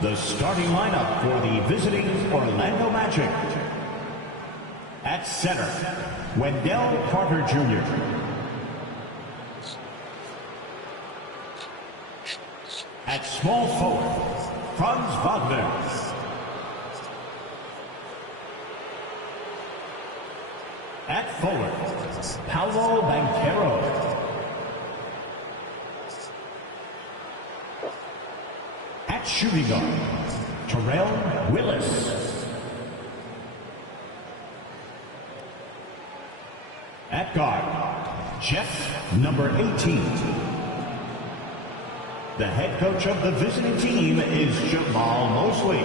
The starting lineup for the visiting Orlando Magic. At center, Wendell Carter Jr. At small forward, Franz Wagner. At forward, Paolo Banchero. At shooting guard, Terrell Willis. At guard, Jeff number 18. The head coach of the visiting team is Jamal Mosley.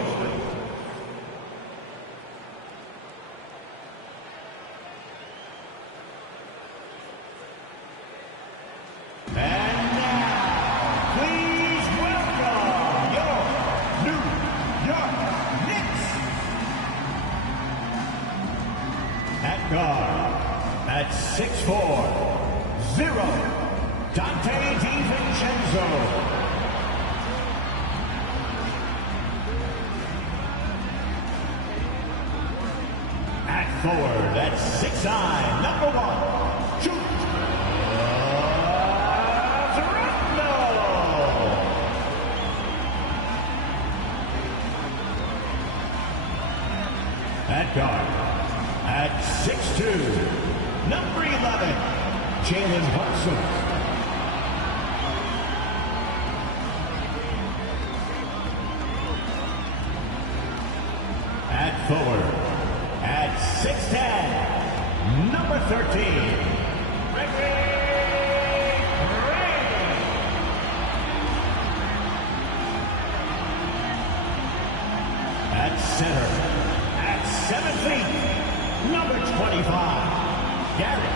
And now, please welcome your New York Knicks. At guard, at 6'4", 0, Dante DiVincenzo. At forward, at 6'9", number 1, Julius Randle. At guard, at 6'2", number 11, Jalen Brunson. At forward, at 6'10", number 13, Ricky Ray. At center, at 7 feet, number 25, Gary.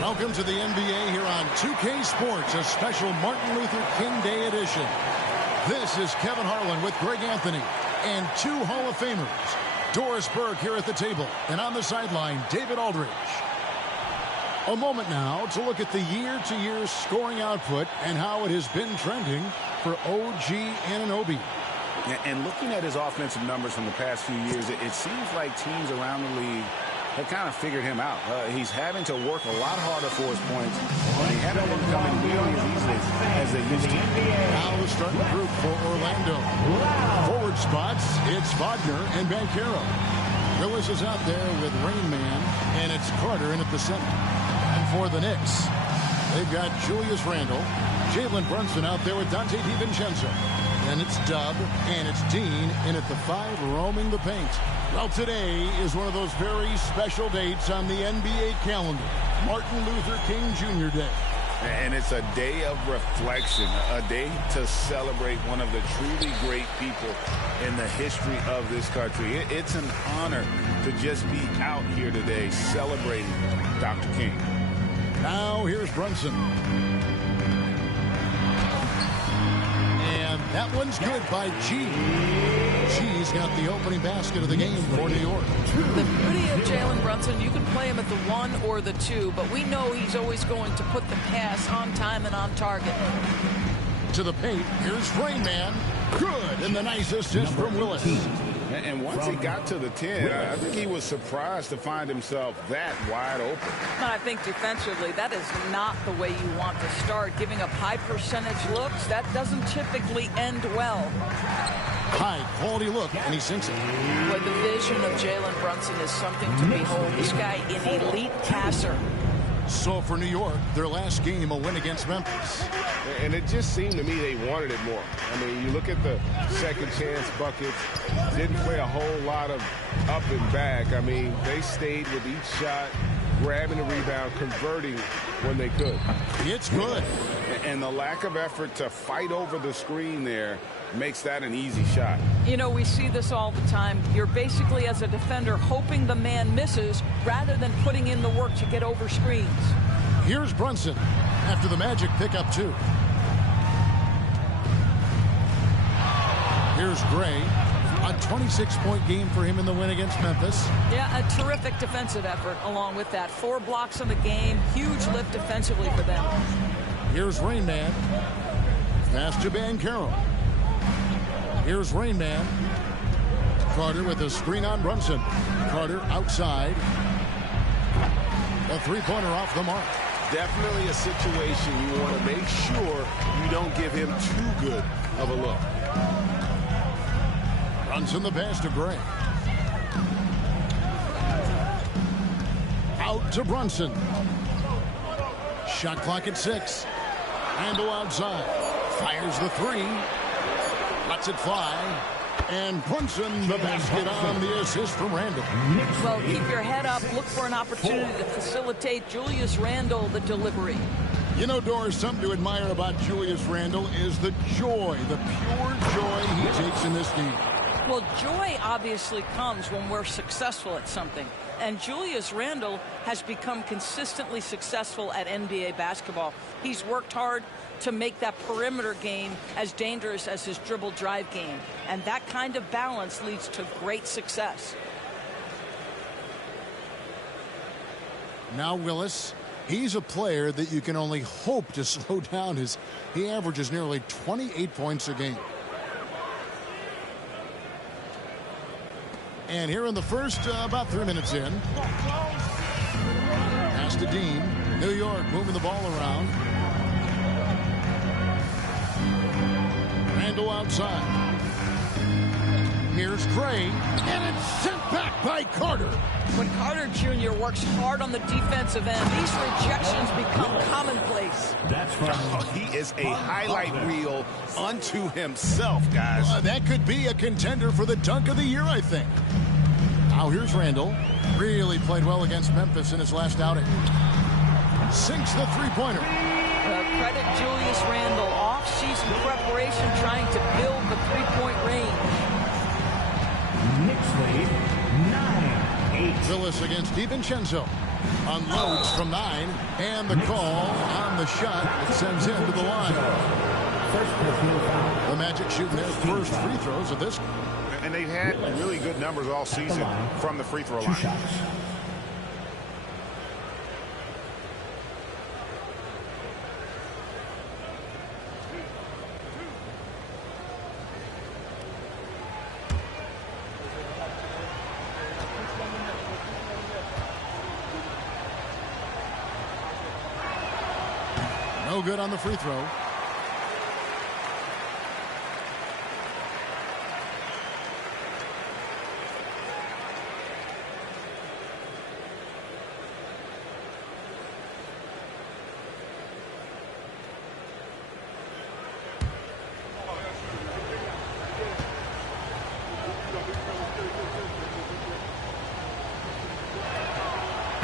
Welcome to the NBA here on 2K Sports, a special Martin Luther King Day edition. This is Kevin Harlan with Greg Anthony and 2 Hall of Famers. Doris Burke here at the table, and on the sideline, David Aldridge. A moment now to look at the year-to-year scoring output and how it has been trending for OG Anunoby. And looking at his offensive numbers from the past few years, it seems like teams around the league have kind of figured him out. He's having to work a lot harder for his points, and he hasn't been coming nearly as easily as they used to. Now the starting group for Orlando. Forward spots, it's Wagner and Banchero. Willis is out there with Rain Man, and it's Carter in at the center. And for the Knicks, they've got Julius Randle, Jalen Brunson out there with Dante DiVincenzo. And it's Dub, and it's Dean in at the 5, roaming the paint. Well, today is one of those very special dates on the NBA calendar, Martin Luther King Jr. Day. And it's a day of reflection, a day to celebrate one of the truly great people in the history of this country. It's an honor to just be out here today celebrating Dr. King. Now here's Brunson. And that one's good by G. G's got the opening basket of the game for New York. The beauty of Jalen Brunson, you can play him at the 1 or the 2, but we know he's always going to put the pass on time and on target. To the paint, here's Rain Man. Good, and the nice assist from Willis. And once he got to the 10, I think he was surprised to find himself that wide open. And I think defensively, that is not the way you want to start. Giving up high percentage looks, that doesn't typically end well. High quality look, and he sinks it. Well, the vision of Jalen Brunson is something to behold. This guy, an elite passer. So for New York, their last game, a win against Memphis. And it just seemed to me they wanted it more. I mean, you look at the second chance buckets, didn't play a whole lot of up and back. I mean, they stayed with each shot, grabbing the rebound, converting when they could. It's good. And the lack of effort to fight over the screen there makes that an easy shot. You know, we see this all the time. You're basically, as a defender, hoping the man misses rather than putting in the work to get over screens. Here's Brunson after the Magic pick up 2. Here's Gray. A 26-point game for him in the win against Memphis. Yeah, a terrific defensive effort along with that. 4 blocks on the game. Huge lift defensively for them. Here's Rain Man. Pass to Banchero. Here's Rain Man. Carter with a screen on Brunson. Carter outside. A three-pointer off the mark. Definitely a situation you want to make sure you don't give him too good of a look. Brunson the pass to Gray. Out to Brunson. Shot clock at 6. Randall outside. Fires the 3. Lets it fly. And Brunson the basket on the assist from Randall. Well, keep your head up. Look for an opportunity to facilitate Julius Randle the delivery. You know, Doris, something to admire about Julius Randle is the joy, the pure joy he takes in this game. Well, joy obviously comes when we're successful at something. And Julius Randle has become consistently successful at NBA basketball. He's worked hard to make that perimeter game as dangerous as his dribble drive game. And that kind of balance leads to great success. Now Willis, he's a player that you can only hope to slow down as he averages nearly 28 points a game. And here in the first, about 3 minutes in. Pass to Dean. New York moving the ball around. Randall outside. Here's Gray. And it's sent back by Carter. When Carter Jr. works hard on the defensive end, these rejections become commonplace. That's from He is a highlight reel unto himself, guys. That could be a contender for the dunk of the year, I think. Now here's Randall. Really played well against Memphis in his last outing. Sinks the three-pointer. Credit Julius Randle. Off-season preparation trying to build the three-point range. Knicks lead 9-8. Willis against DiVincenzo. Unloads from 9. And the call on the shot that sends him to the line. First personal foul. The Magic shooting their first free throws of this. And they've had really good numbers all season from the free throw line. 2 shots. No good on the free throw.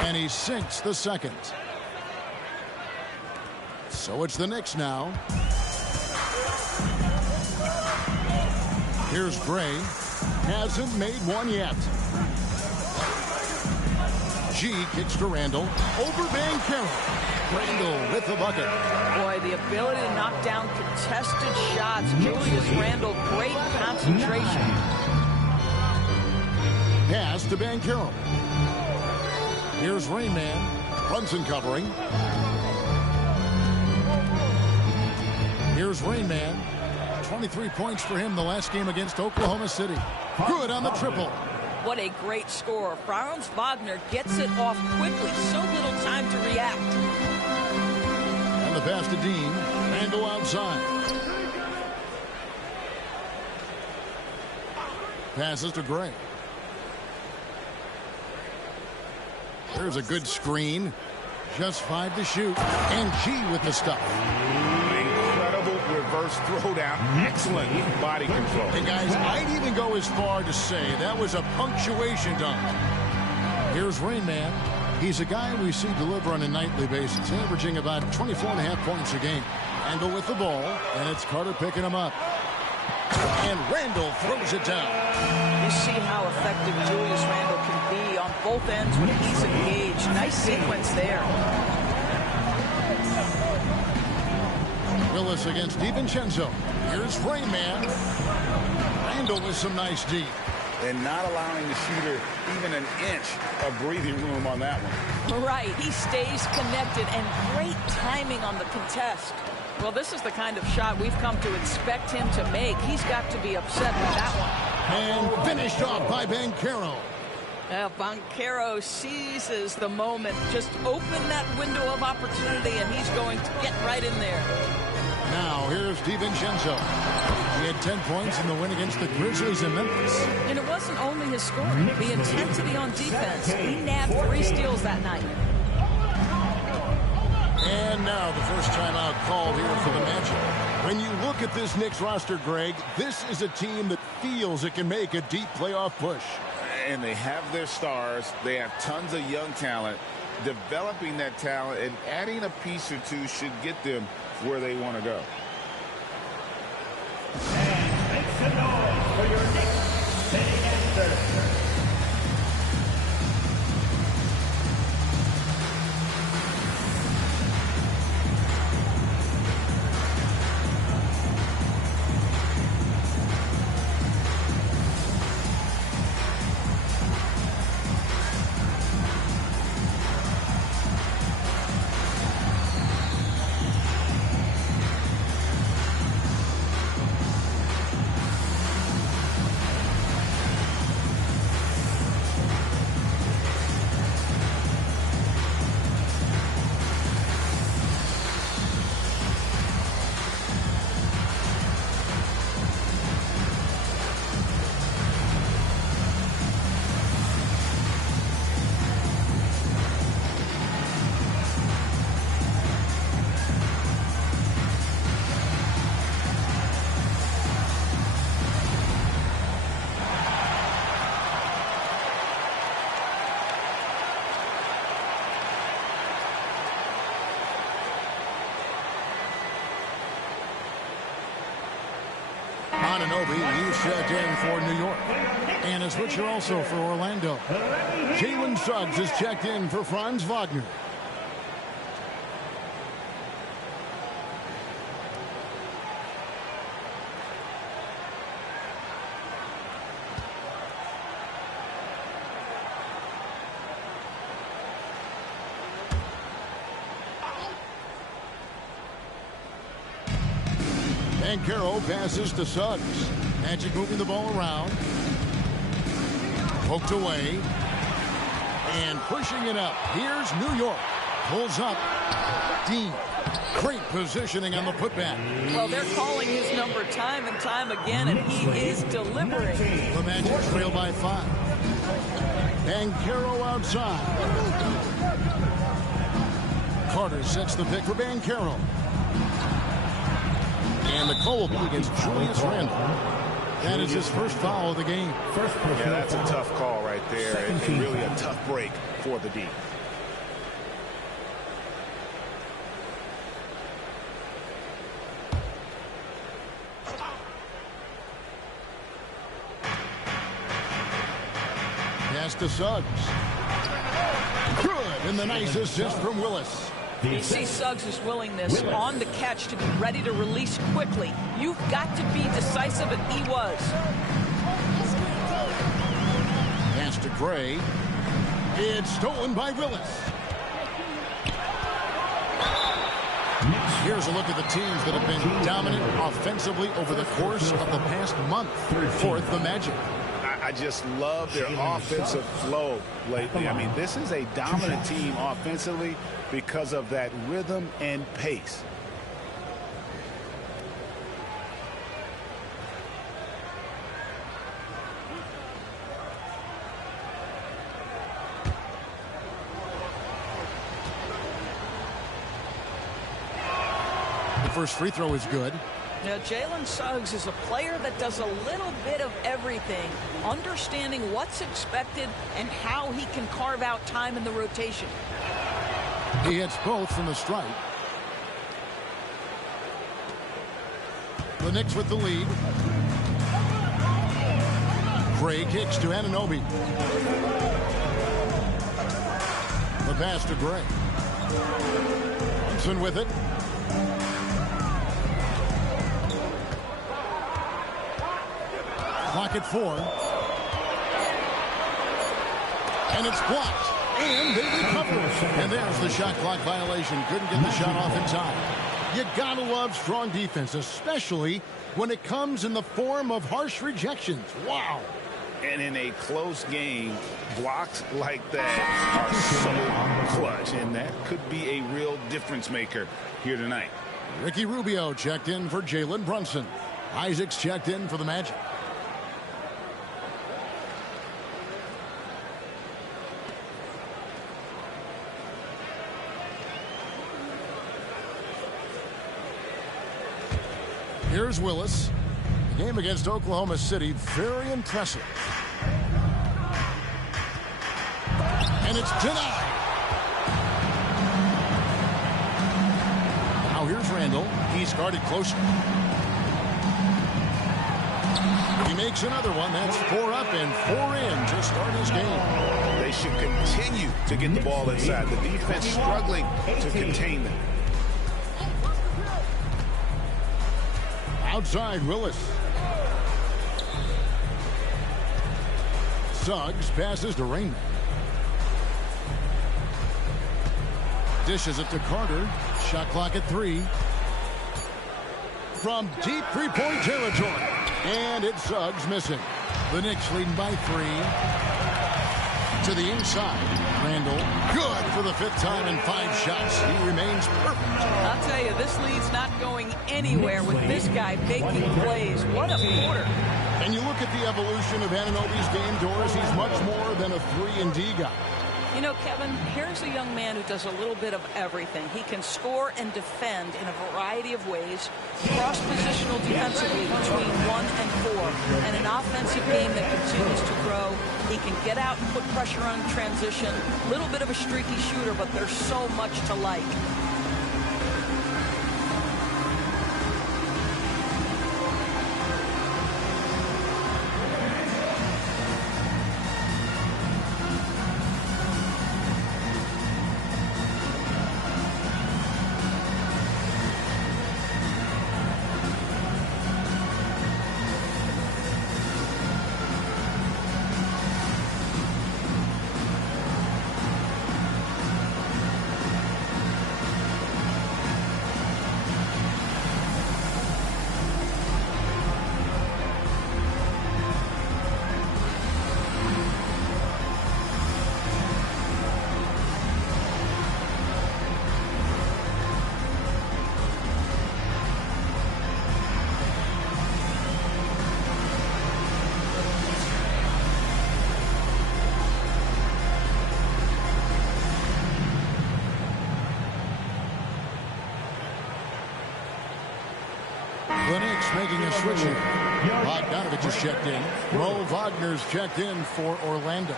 And he sinks the second. So it's the Knicks now. Here's Gray. Hasn't made one yet. G kicks to Randall. Over Banchero. Randall with the bucket. Boy, the ability to knock down contested shots. Julius Randle, great concentration. Pass to Banchero. Here's Rain Man. Brunson covering. Here's Rain Man. 23 points for him the last game against Oklahoma City. Good on the triple. What a great score. Franz Wagner gets it off quickly. So little time to react. And the pass to Dean. Randall outside. Passes to Gray. There's a good screen. Just 5 to shoot. And G with the stuff. Incredible reverse throwdown. Excellent body control. Hey, guys, I'd even go as far to say that was a punctuation dunk. Here's Rain Man. He's a guy we see deliver on a nightly basis, averaging about 24.5 points a game. Randall with the ball, and it's Carter picking him up. And Randall throws it down. You see how effective Julius Randle can be on both ends when he's engaged. Nice sequence there. Willis against DiVincenzo. Here's Rayman. Randall with some nice D. And not allowing the shooter even an inch of breathing room on that one. Right. He stays connected, and great timing on the contest. Well, this is the kind of shot we've come to expect him to make. He's got to be upset with that one. And finished off by Banchero. Banchero seizes the moment. Just open that window of opportunity, and he's going to get right in there. Now, here's DiVincenzo. He had 10 points in the win against the Grizzlies in Memphis. And it wasn't only his scoring. The intensity on defense. He nabbed 3 steals that night. And now the first timeout called here for the Magic. When you look at this Knicks roster, Greg, this is a team that feels it can make a deep playoff push. And they have their stars. They have tons of young talent. Developing that talent and adding a piece or two should get them where they want to go. And make some noise for your Knicks sitting answer. He's checked in for New York. And a switcher also for Orlando. Jalen Suggs is checked in for Franz Wagner. Banchero passes to Suggs. Magic moving the ball around. Poked away. And pushing it up. Here's New York. Pulls up. Dean. Great positioning on the putback. Well, they're calling his number time and time again, and he is delivering. The Magic trail by 5. Banchero outside. Carter sets the pick for Banchero. And the call will be against Julius Randle. That is his first foul of the game. Yeah, that's a tough call right there. And really a tough break for the D. Pass to Suggs. Good. And the nice assist from Willis. You see Suggs' willingness on the catch to be ready to release quickly. You've got to be decisive, and he was. Pass to Gray. It's stolen by Willis. Here's a look at the teams that have been dominant offensively over the course of the past month. Fourth, the Magic. I just love their offensive flow lately. I mean, this is a dominant team offensively because of that rhythm and pace. The first free throw is good. Now, Jalen Suggs is a player that does a little bit of everything, understanding what's expected and how he can carve out time in the rotation. He hits both from the stripe. The Knicks with the lead. Gray kicks to Anunoby. The pass to Gray. Thompson with it. back at 4. And it's blocked. And they recover. And there's the shot clock violation. Couldn't get the shot off in time. You gotta love strong defense, especially when it comes in the form of harsh rejections. Wow. And in a close game, blocks like that are so clutch, and that could be a real difference maker here tonight. Ricky Rubio checked in for Jalen Brunson. Isaacs checked in for the Magic. Here's Willis. The game against Oklahoma City, very impressive. And it's denied. Now here's Randall. He's guarded closer. He makes another one. That's 4 up and 4 in to start his game. They should continue to get the ball inside. The defense struggling to contain them. Outside, Willis. Suggs passes to Raymond. Dishes it to Carter. Shot clock at 3. From deep three-point territory. And it's Suggs missing. The Knicks leading by 3. To the inside. Randall. Good for the 5th time in 5 shots. He remains perfect. I'll tell you, this lead's not going anywhere with this guy making plays. What a quarter. And you look at the evolution of Anunoby's game, Doris. He's much more than a 3-and-D guy. You know, Kevin, here's a young man who does a little bit of everything. He can score and defend in a variety of ways, cross-positional defensively between 1 and 4, and an offensive game that continues to grow. He can get out and put pressure on transition. A little bit of a streaky shooter, but there's so much to like. The Knicks making a switch here. Bogdanovich has checked in. Mo Wagner's checked in for Orlando.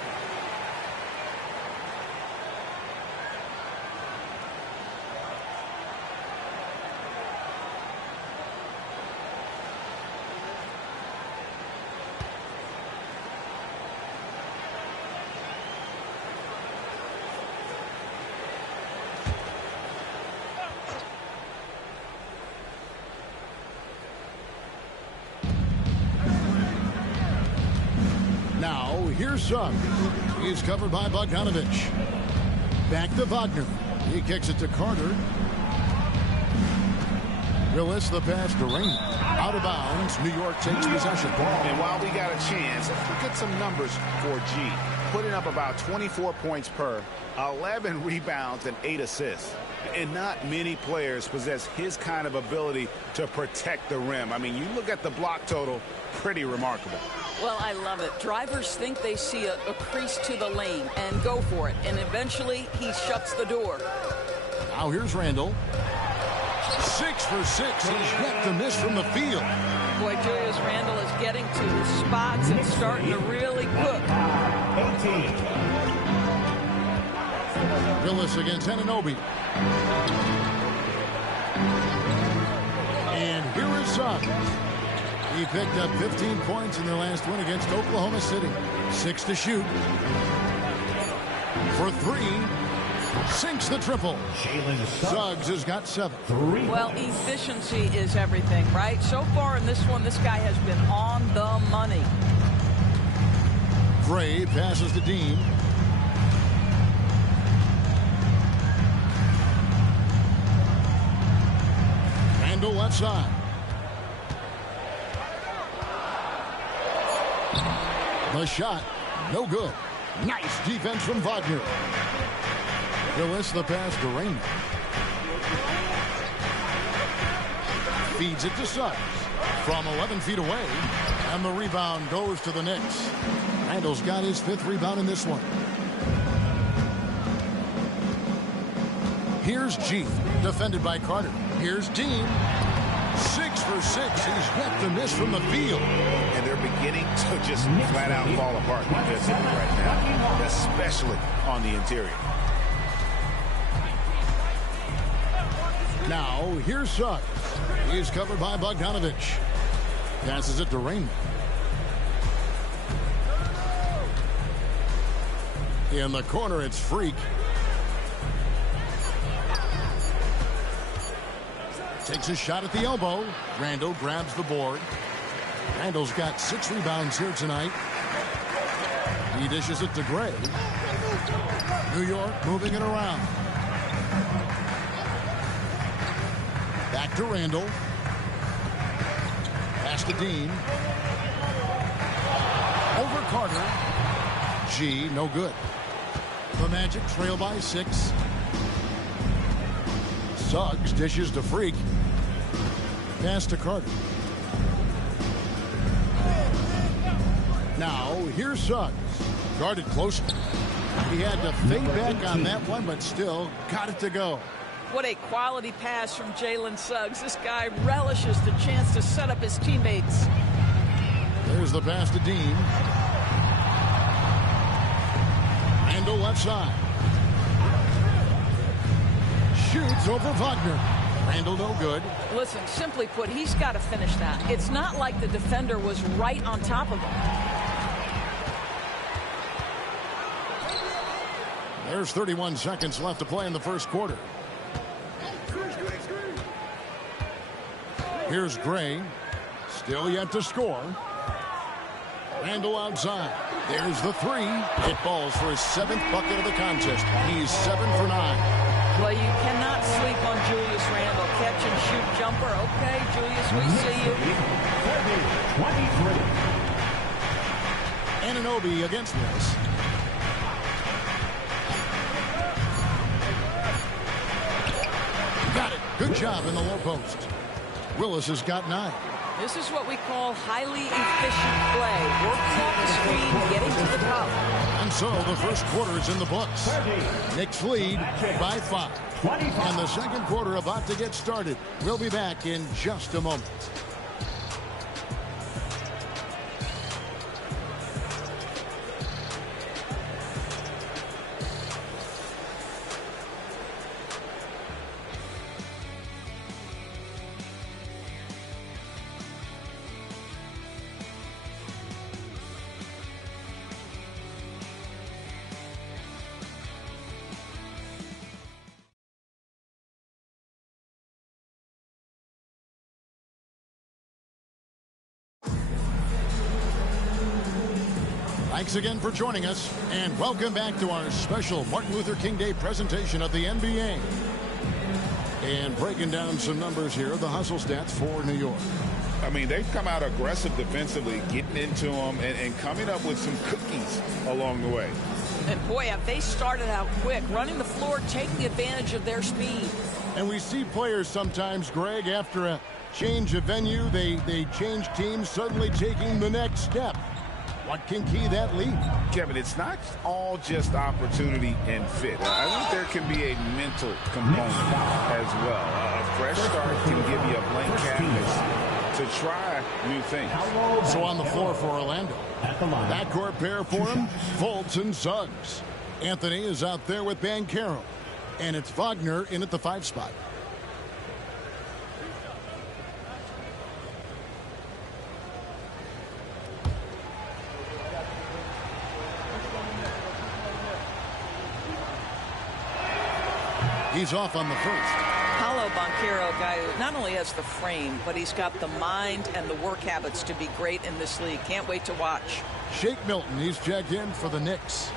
Here's Suggs. He's covered by Bogdanovich. Back to Wagner. He kicks it to Carter. Willis, the pass to Raymond. Out of bounds. New York takes possession. And while we got a chance, let's look at some numbers for G. Putting up about 24 points per, 11 rebounds, and 8 assists. And not many players possess his kind of ability to protect the rim. I mean, you look at the block total, pretty remarkable. Well, I love it. Drivers think they see a crease to the lane and go for it. And eventually, he shuts the door. Now here's Randall. 6 for 6. He's yet to miss from the field. Boy, Julius Randle is getting to his spots and starting to really cook. 18. Willis against Anunoby. And here is Suggs. He picked up 15 points in their last win against Oklahoma City. 6 to shoot. For 3. Sinks the triple. Suggs has got 7. Well, efficiency is everything, right? So far in this one, this guy has been on the money. Gray passes to Dean. Randall left side. The shot, no good. Nice defense from Wagner. Willis the pass to Raymond. Feeds it to Suggs from 11 feet away. And the rebound goes to the Knicks. Randall's got his 5th rebound in this one. Here's G, defended by Carter. Here's Dean. 6 for 6. He's yet to miss from the field. And they're beginning to just flat out fall apart defensively right now, especially on the interior. Now, here's Suggs. He's covered by Bogdanovich. Passes it to Raymond. In the corner, it's Freak. Takes a shot at the elbow. Randall grabs the board. Randall's got 6 rebounds here tonight. He dishes it to Gray. New York moving it around. Back to Randall. Pass to Dean. Over Carter. G, no good. The Magic trail by 6. Suggs dishes to Freak. Pass to Carter. Now, here's Suggs. Guarded close. He had to fade back on that one, but still got it to go. What a quality pass from Jalen Suggs. This guy relishes the chance to set up his teammates. There's the pass to Dean. Randall left side. Shoots over Wagner. Randall no good. Listen, simply put, he's got to finish that. It's not like the defender was right on top of him. There's 31 seconds left to play in the first quarter. Here's Gray. Still yet to score. Randall outside. There's the 3. It falls for his 7th bucket of the contest. He's 7 for 9. Well, you cannot sleep on Julius Randall. Catch and shoot jumper. Okay, Julius, we see you. 23. Anunoby against Willis. Got it. Good job in the low post. Willis has got 9. This is what we call highly efficient play. Working off the screen, getting to the top. And so the first quarter is in the books. Knicks lead by 5. And the second quarter about to get started. We'll be back in just a moment. Thanks again for joining us, and welcome back to our special Martin Luther King Day presentation of the NBA. And breaking down some numbers here, the hustle stats for New York. I mean, they've come out aggressive defensively, getting into them and coming up with some cookies along the way. And boy, have they started out quick, running the floor, taking advantage of their speed. And we see players sometimes, Greg, after a change of venue, they change teams, suddenly taking the next step. What can key that lead? Kevin, it's not all just opportunity and fit. I think there can be a mental component as well. A fresh start can give you a blank canvas to try new things. So on the floor for Orlando. Backcourt pair for him, Fultz and Suggs. Anthony is out there with Banchero. And it's Wagner in at the 5 spot. He's off on the first. Paolo Paolo Banchero, a guy who not only has the frame, but he's got the mind and the work habits to be great in this league. Can't wait to watch. Shake Milton, he's checked in for the Knicks.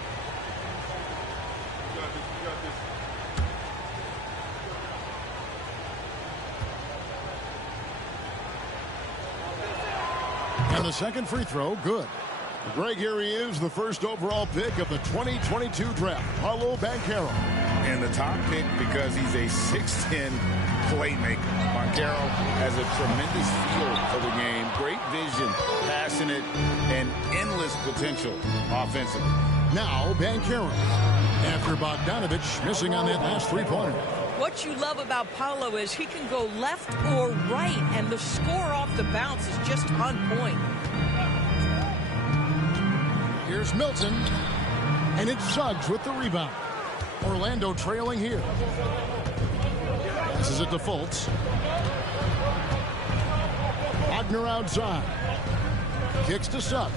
And the second free throw, good. Greg, here he is, the first overall pick of the 2022 draft, Paolo Banchero. And the top pick because he's a 6'10 playmaker. Banchero has a tremendous feel for the game, great vision, passionate, and endless potential offensively. Now Banchero, after Bogdanovich missing on that last three-pointer. What you love about Paolo is he can go left or right, and the score off the bounce is just on point. Here's Milton, and it's Suggs with the rebound. Orlando trailing here. Passes it to Fultz. Wagner outside. Kicks to Suggs.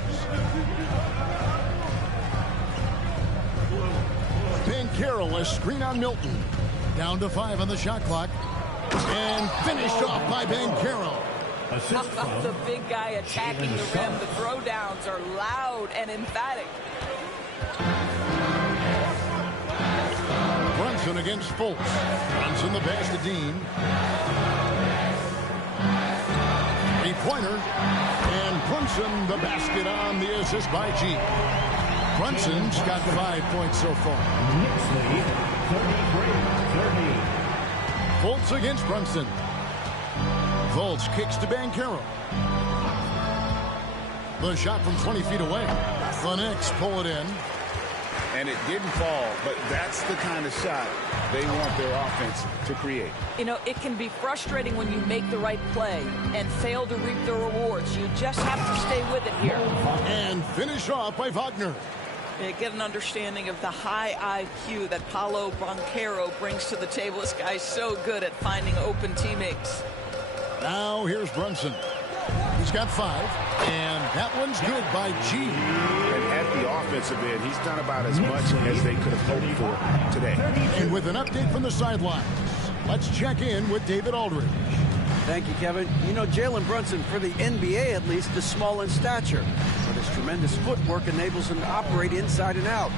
Banchero, a screen on Milton. Down to 5 on the shot clock. And finished off by Banchero. How about the big guy attacking the rim? The throwdowns are loud and emphatic. Brunson against Fultz. Brunson the pass to Dean. Three-pointer. And Brunson the basket on the assist by G. Brunson's got 5 points so far. Knicks lead 33-30. Fultz against Brunson. Fultz kicks to Banchero. The shot from 20 feet away. The Knicks pull it in. And it didn't fall, but that's the kind of shot they want their offense to create. You know, it can be frustrating when you make the right play and fail to reap the rewards. You just have to stay with it here. And finish off by Wagner. You get an understanding of the high IQ that Paolo Banchero brings to the table. This guy's so good at finding open teammates. Now here's Brunson. He's got 5, and that one's good by G. And at the offensive end, he's done about as much as they could have hoped for today. And with an update from the sidelines, let's check in with David Aldridge. Thank you, Kevin. You know, Jalen Brunson, for the NBA at least, is small in stature, but his tremendous footwork enables him to operate inside and out.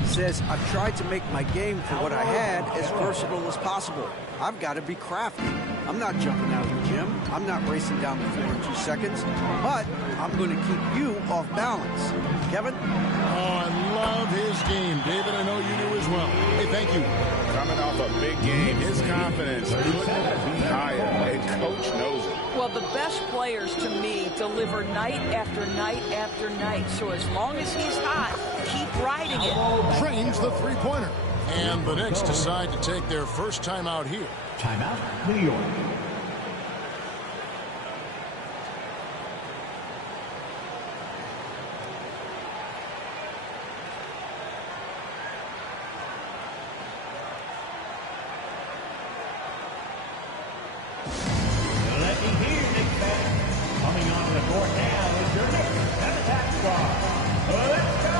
He says, I've tried to make my game for what I had as versatile as possible. I've got to be crafty. I'm not jumping out of the gym. I'm not racing down the floor in 2 seconds, but I'm going to keep you off balance. Kevin? Oh, I love his game. David, I know you do as well. Hey, thank you. Coming off a big game, his confidence couldn't be higher, and coach knows it. Well, the best players to me deliver night after night after night. So as long as he's hot, keep riding it. Trains the three-pointer. And the Knicks decide to take their first time out here. Timeout, New York. Let me hear you, Knicks fans. Coming on the court now is your Knicks attack squad. Let's go!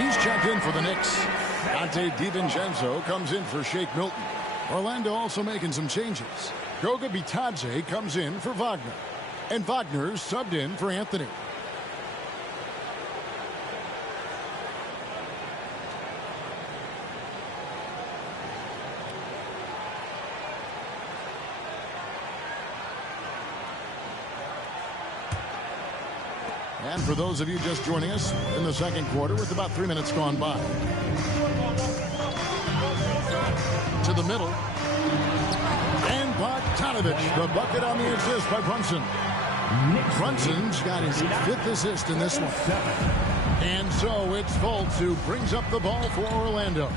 He's checked in for the Knicks. Dante DiVincenzo comes in for Shake Milton. Orlando also making some changes. Goga Bitadze comes in for Wagner. And Wagner's subbed in for Anthony. And for those of you just joining us in the second quarter with about 3 minutes gone by. To the middle. And Bogdanovich, the bucket on the assist by Brunson. Brunson's got his 5th assist in this one. And so it's Fultz who brings up the ball for Orlando.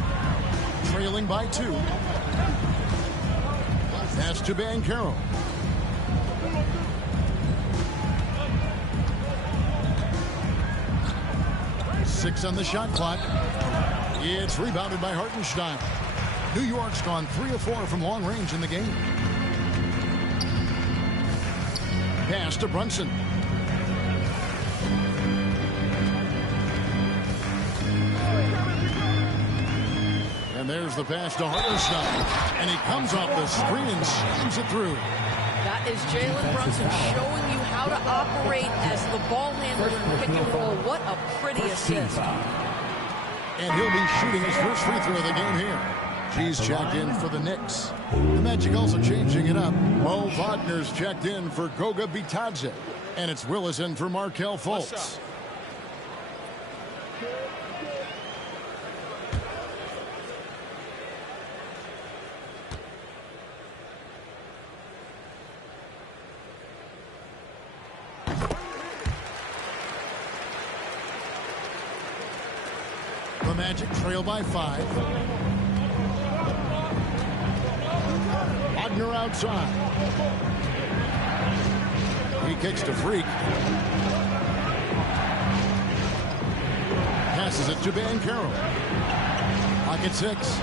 Trailing by 2. Pass to Banchero. Six on the shot clock. It's rebounded by Hartenstein. New York's gone 3 of 4 from long range in the game. Pass to Brunson. And there's the pass to Hartenstein. And he comes off the screen and slams it through. That is Jalen Brunson showing you how to operate as the ball handler in pick and roll. What a pretty assist. And he'll be shooting his first free throw of the game here. She's checked in for the Knicks. The Magic also changing it up. Mo Wagner's checked in for Goga Bitadze. And it's Willis in for Markelle Fultz. The Magic trail by 5. Wagner outside. He kicks to Freak. Passes it to Banchero. Pocket 6.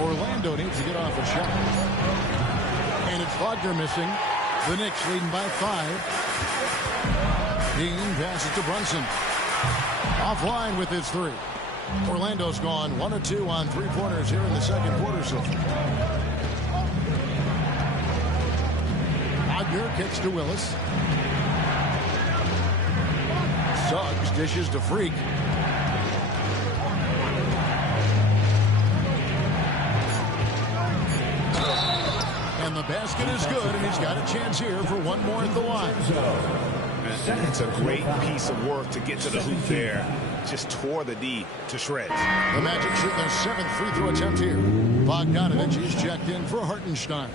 Orlando needs to get off a shot. And it's Wagner missing. The Knicks leading by 5. Dean passes to Brunson. Offline with his 3. Orlando's gone 1 of 2 on 3-pointers here in the second quarter so far. Wagner kicks to Willis. Suggs dishes to Freak. And the basket is good, and he's got a chance here for one more at the line. It's a great piece of work to get to the hoop there. Just tore the D to shreds. The Magic shoot their 7th free throw attempt here. Bogdanovich is checked in for Hartenstein.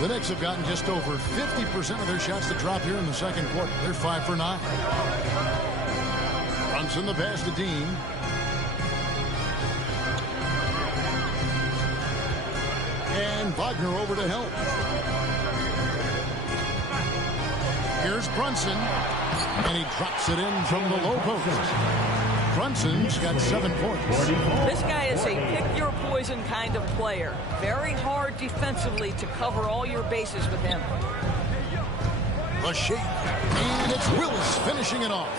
The Knicks have gotten just over 50% of their shots to drop here in the second quarter. They're 5 for 9. Brunson the pass to Dean. And Wagner over to help. Here's Brunson. And he drops it in from the low post. Brunson's got 7 points. This guy is a pick-your-poison kind of player. Very hard defensively to cover all your bases with him. The shake. And it's Willis finishing it off.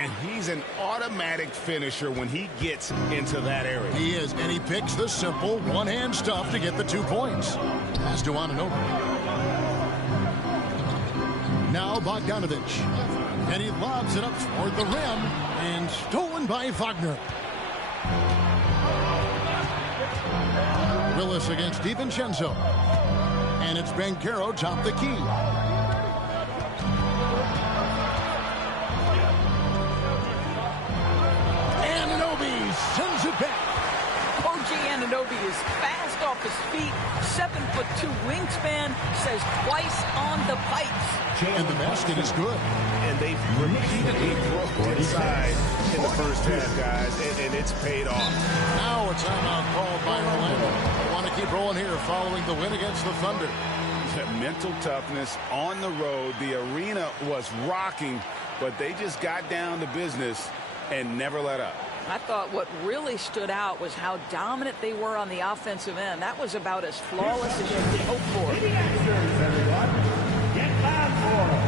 And he's an automatic finisher when he gets into that area. He is, and he picks the simple one-hand stuff to get the 2 points. Pass to Anunoby. Now Bogdanovich. And he lobs it up toward the rim. And stolen by Wagner. Willis against DiVincenzo. And it's Banchero top the key. Anunoby sends it back. OG Anunoby is fast off his feet. 7'2" wingspan, says twice on the pipes. And the basket is good. And they've repeatedly broke inside in the first half, guys, and it's paid off. Now a timeout called by Orlando. They want to keep rolling here following the win against the Thunder. Mental toughness on the road. The arena was rocking, but they just got down to business and never let up. I thought what really stood out was how dominant they were on the offensive end. That was about as flawless as you could hope for. Get back for it.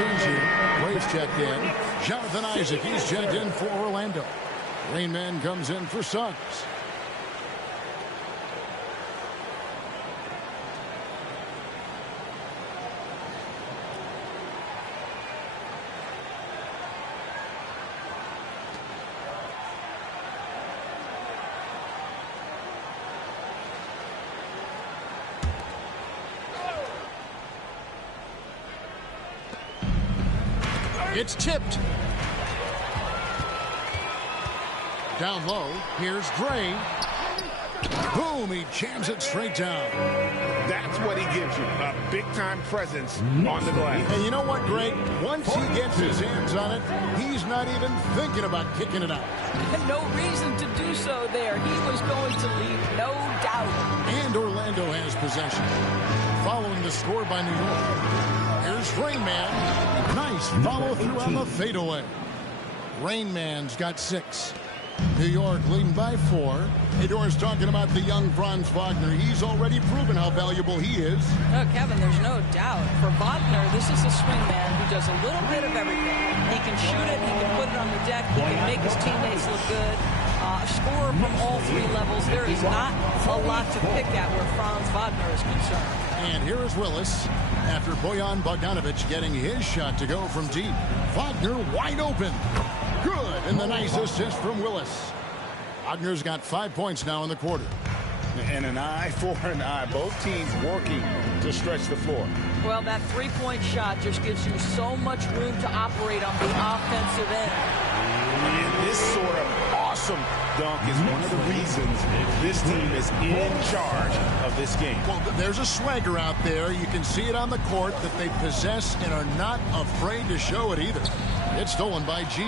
change here. Braves checked in. Jonathan Isaac, he's checked in for Orlando. Rain Man comes in for Suggs. It's tipped. Down low, here's Gray. Boom, he jams it straight down. That's what he gives you, a big-time presence on the glass. And you know what, Greg? Once he gets his hands on it, he's not even thinking about kicking it out. No reason to do so there. He was going to leave, no doubt. And Orlando has possession. Following the score by New York. Here's Rain Man. Nice follow-through on the fadeaway. Rain Man's got 6. New York leading by 4. Ador's talking about the young Franz Wagner. He's already proven how valuable he is. Oh, Kevin, there's no doubt. For Wagner, this is a swing man who does a little bit of everything. He can shoot it, he can put it on the deck, he can make his teammates look good. Score from all 3 levels. There is not a lot to pick at where Franz Wagner is concerned. And here is Willis after Bojan Bogdanovic getting his shot to go from deep. Wagner wide open. Good, and the nice assist from Willis. Wagner's got 5 points now in the quarter. And an eye for an eye. Both teams working to stretch the floor. Well, that three-point shot just gives you so much room to operate on the offensive end. And this sort of awesome dunk is one of the reasons this team is in charge of this game. Well, there's a swagger out there. You can see it on the court that they possess and are not afraid to show it either. It's stolen by G.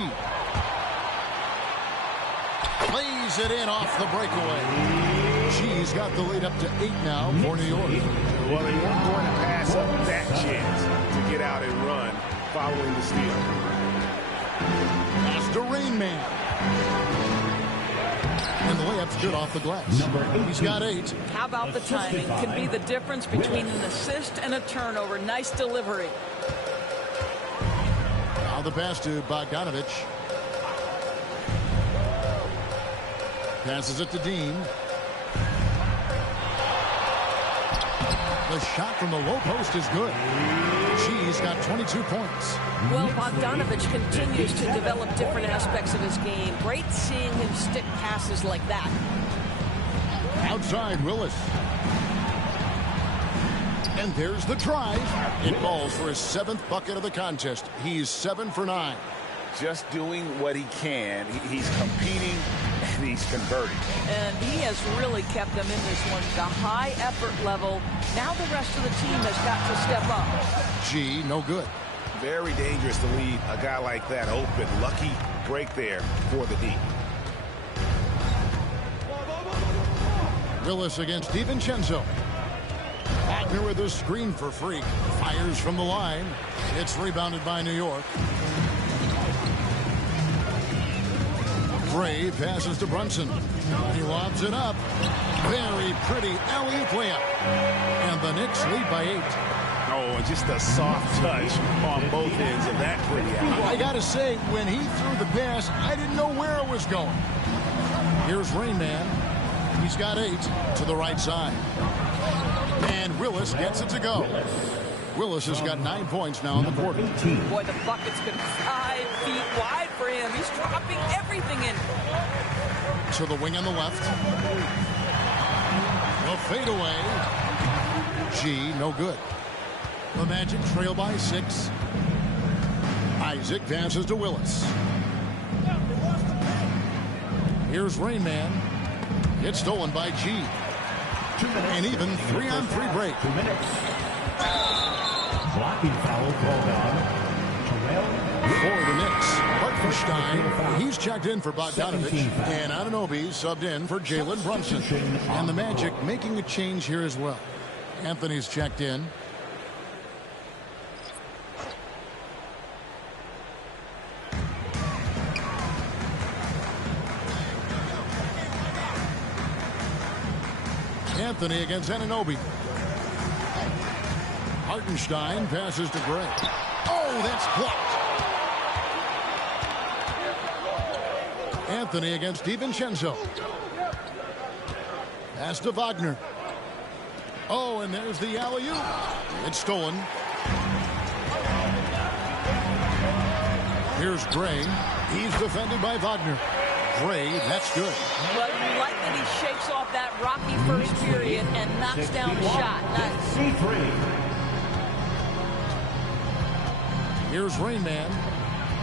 Plays it in off the breakaway. G's got the lead up to 8 now for New York. Well, they weren't going to pass up that chance to get out and run following the steal. That's the Rain Man. And the layup's good off the glass. He's got 8. How about the timing? Can be the difference between an assist and a turnover. Nice delivery. Now the pass to Bogdanovic. Passes it to Dean. The shot from the low post is good. She's got 22 points. Well, Bogdanovic continues to develop different aspects of his game. Great seeing him stick passes like that. Outside Willis. And there's the drive. It falls for his 7th bucket of the contest. He's 7 for 9. Just doing what he can. He's competing and he's converting. And he has really kept them in this one. The high effort level. Now the rest of the team has got to step up. G, no good. Very dangerous to leave a guy like that open. Lucky break there for the D. Willis against DiVincenzo. Wagner with a screen for Freak. Fires from the line. It's rebounded by New York. Gray passes to Brunson. He lobs it up. Very pretty alley-oop layup. And the Knicks lead by 8. Oh, and just a soft touch on both ends of that pretty alley. I got to say, when he threw the pass, I didn't know where it was going. Here's Rain Man. He's got 8 to the right side. And Willis gets it to go. Willis has got 9 points now in the quarter. Boy, the bucket's been 5 feet wide for him. He's dropping everything in. To the wing on the left. The fadeaway. G, no good. The Magic trail by 6. Isaac passes to Willis. Here's Rain Man. It's stolen by G. An even 3-on-3 break. Blocking foul called on For the Knicks, Hartenstein, he's checked in for Bogdanovic, and Anunoby subbed in for Jalen Brunson. And the Magic making a change here as well. Anthony's checked in. Anthony against Anunoby. Hartenstein passes to Gray. Oh, that's blocked. Anthony against DiVincenzo. Pass to Wagner. Oh, and there's the alley-oop. It's stolen. Here's Gray. He's defended by Wagner. Gray, that's good. But you like that he shakes off that rocky first period and knocks down the shot. Nice. Here's Rainman.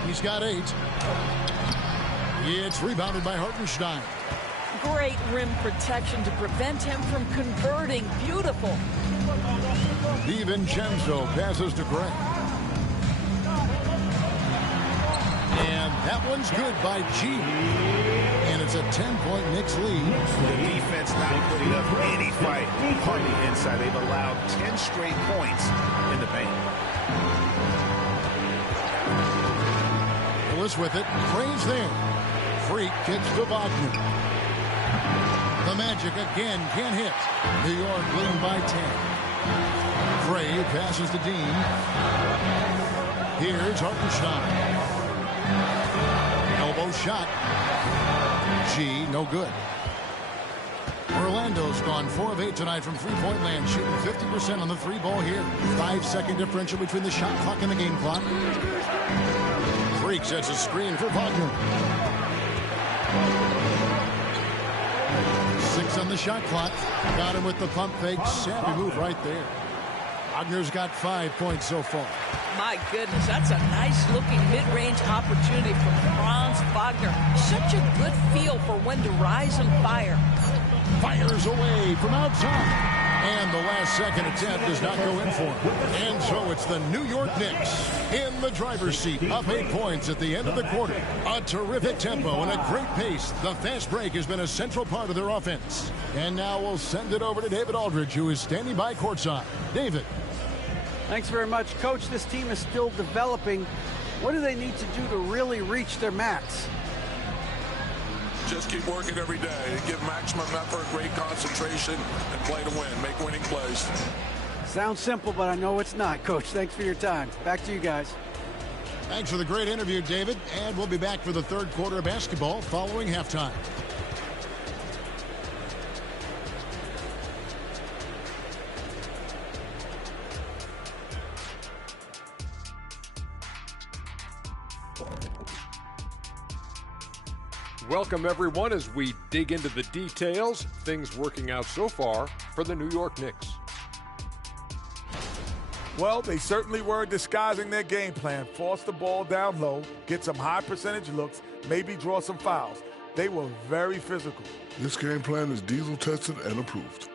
He's got 8. It's rebounded by Hartenstein. Great rim protection to prevent him from converting. Beautiful. DiVincenzo passes to Gray. And that one's good by G. And it's a 10-point Knicks lead. The defense not putting up any fight on the inside. They've allowed 10 straight points in the paint. Willis with it. Gray's there. Freak kicks to Wagner. The Magic again can't hit. New York leading by 10. Gray passes to Dean. Here's Hartenstein. Elbow shot. G, no good. Orlando's gone 4 of 8 tonight from three-point land, shooting 50% on the 3 ball here. 5-second differential between the shot clock and the game clock. Freak sets a screen for Wagner. 6 on the shot clock. Got him with the pump fake. Savvy move right there. Wagner's got 5 points so far. My goodness, that's a nice-looking mid-range opportunity from Franz Wagner. Such a good feel for when to rise and fire. Fires away from outside. And the last second attempt does not go in for him. And so it's the New York Knicks in the driver's seat, up 8 points at the end of the quarter. A terrific tempo and a great pace. The fast break has been a central part of their offense. And now we'll send it over to David Aldridge, who is standing by courtside. David. Thanks very much, Coach. This team is still developing. What do they need to do to really reach their max? Just keep working every day. Give maximum effort, great concentration, and play to win. Make winning plays. Sounds simple, but I know it's not, Coach. Thanks for your time. Back to you guys. Thanks for the great interview, David. And we'll be back for the third quarter of basketball following halftime. Welcome, everyone, as we dig into the details. Things working out so far for the New York Knicks. Well, they certainly were disguising their game plan. Force the ball down low, get some high percentage looks, maybe draw some fouls. They were very physical. This game plan is diesel tested and approved.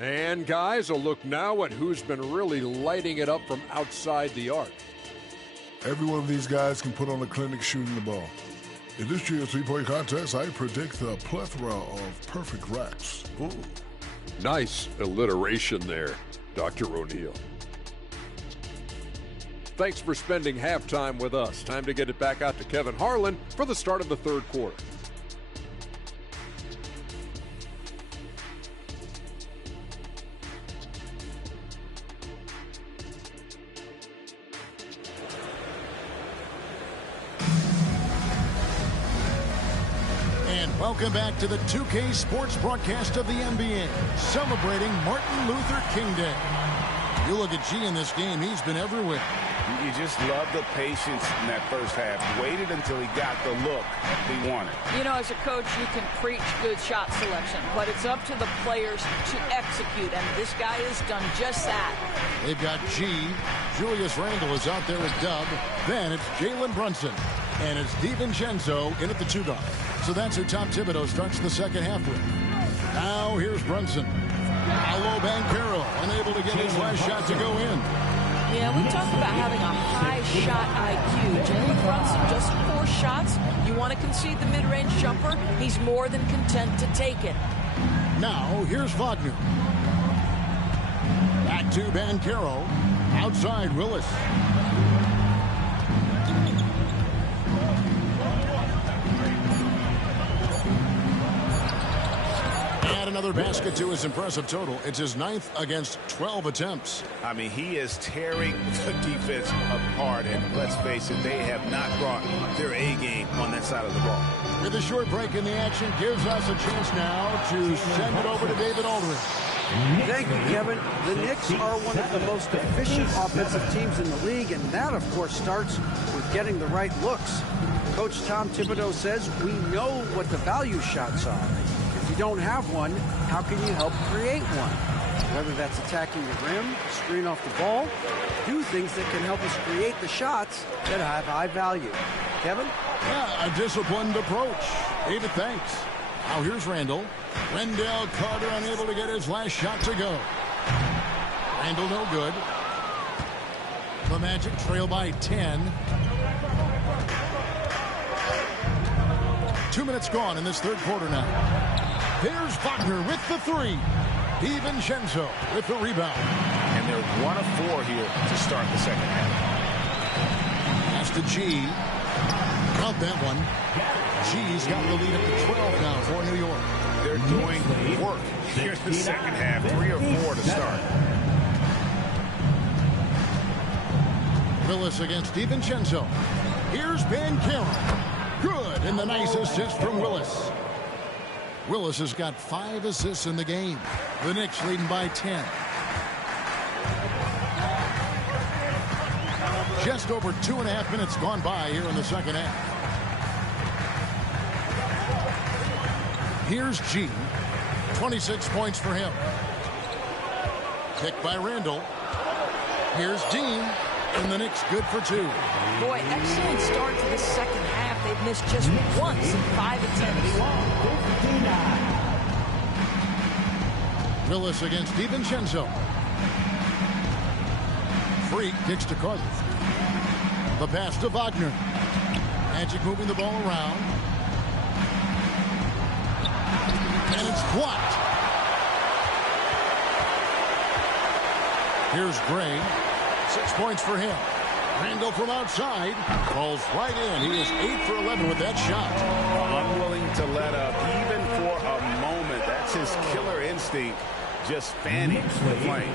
And, guys, a look now at who's been really lighting it up from outside the arc. Every one of these guys can put on a clinic shooting the ball. In this year's three-point contest, I predict a plethora of perfect racks. Ooh. Nice alliteration there, Dr. O'Neill. Thanks for spending halftime with us. Time to get it back out to Kevin Harlan for the start of the third quarter. Welcome back to the 2K Sports broadcast of the NBA, celebrating Martin Luther King Day. You look at G in this game, he's been everywhere. You just love the patience in that first half. Waited until he got the look he wanted. You know, as a coach, you can preach good shot selection, but it's up to the players to execute, and this guy has done just that. They've got G. Julius Randle is out there with Dub. Then it's Jalen Brunson. And it's DiVincenzo in at the 2-guard. So that's who Tom Thibodeau starts the second half with. Now here's Brunson. Paolo Banchero unable to get his last shot to go in. Yeah, we talked about having a high shot IQ. Jalen Brunson, just 4 shots. You want to concede the mid-range jumper? He's more than content to take it. Now here's Wagner. Back to Banchero. Outside Willis. another basket to his impressive total. It's his 9th against 12 attempts. I mean, he is tearing the defense apart, and let's face it, they have not brought their A game on that side of the ball. With a short break in the action, gives us a chance now to send it over to David Aldridge. Thank you, Kevin. The Knicks are one of the most efficient offensive teams in the league, and that, of course, starts with getting the right looks. Coach Tom Thibodeau says we know what the value shots are. If you don't have one, how can you help create one? Whether that's attacking the rim, screen off the ball, do things that can help us create the shots that have high value. Kevin? Yeah, a disciplined approach. David, thanks. Now here's Randall. Wendell Carter unable to get his last shot to go. Randall no good. The Magic trail by 10. 2 minutes gone in this third quarter now. Here's Wagner with the three. DiVincenzo with the rebound. And they're 1 of 4 here to start the second half. That's to G. Count that one. G's got the lead up to 12 now for New York. They're doing work here in the second half. 3 or 4 to start. Willis against DiVincenzo. Here's Banchero. Good, and the nice assist from Willis. Willis has got 5 assists in the game. The Knicks leading by 10. Just over 2.5 minutes gone by here in the second half. Here's G. 26 points for him. Picked by Randall. Here's Dean. And the Knicks good for 2. Boy, excellent start to the second half. They've missed just once in 5 attempts. Willis against DiVincenzo. Freak kicks to Carter. The pass to Wagner. Magic moving the ball around. And it's blocked. Here's Gray. 6 points for him. Randall from outside falls right in. He is 8 for 11 with that shot. Unwilling to let up even for a moment. That's his killer instinct, just fanning the flame.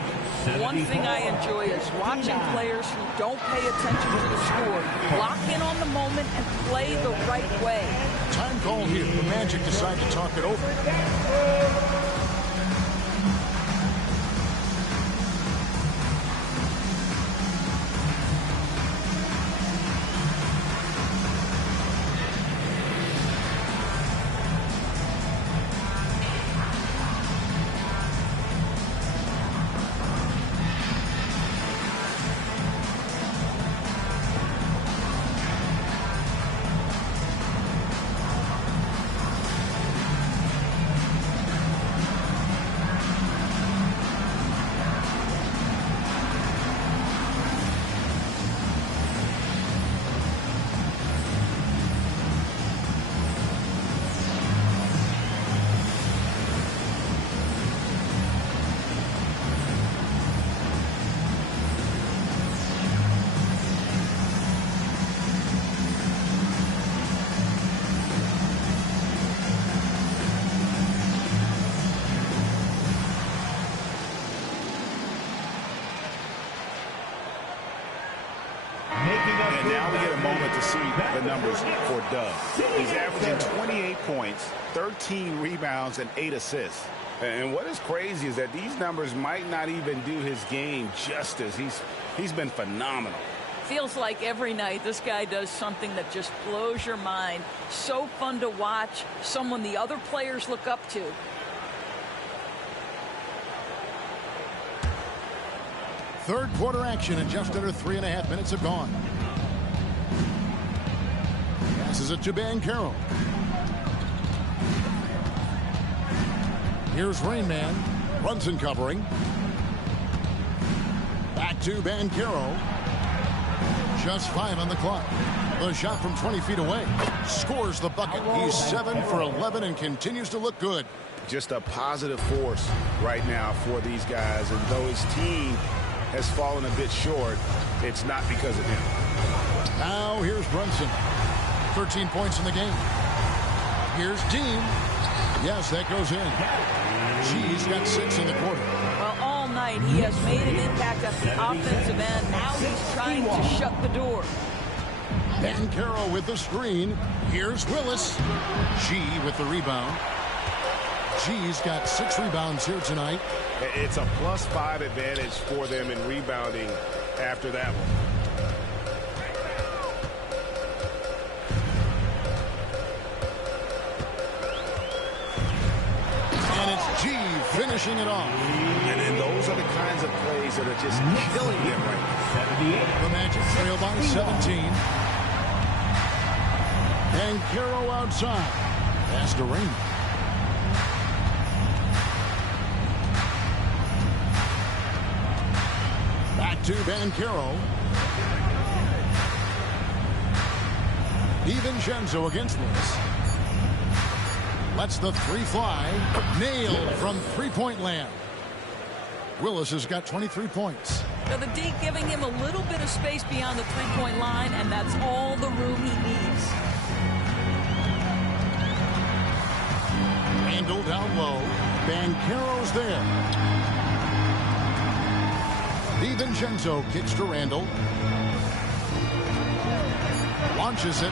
One thing I enjoy is watching players who don't pay attention to the score lock in on the moment and play the right way. Time call here. The Magic decide to talk it over. And now we get a moment to see the numbers for Doug. He's averaging 28 points, 13 rebounds, and 8 assists. And what is crazy is that these numbers might not even do his game justice. He's been phenomenal. Feels like every night this guy does something that just blows your mind. So fun to watch. Someone the other players look up to. Third quarter action and just under 3.5 minutes have gone. Passes it to Banchero. Here's Rain Man. Brunson covering. Back to Banchero. Just 5 on the clock. The shot from 20 feet away. Scores the bucket. He's 7 for 11 and continues to look good. Just a positive force right now for these guys. And though his team has fallen a bit short, it's not because of him. Now here's Brunson. 13 points in the game. Here's Dean. Yes, that goes in. G's got 6 in the quarter. Well, all night he has made an impact at the offensive end. Now he's trying to shut the door. Banchero with the screen. Here's Willis. G with the rebound. G's got 6 rebounds here tonight. It's a +5 advantage for them in rebounding after that one. And it's G finishing it off. And those are the kinds of plays that are just killing them right now. The Magic trail by 17. Banchero outside. Pass to Raymond. Back to Banchero. DiVincenzo against Willis. Lets the 3 fly. Nailed from three-point land. Willis has got 23 points. Now the D giving him a little bit of space beyond the three-point line, and that's all the room he needs. Randall down low. Banchero's there. DiVincenzo kicks to Randall. Launches it.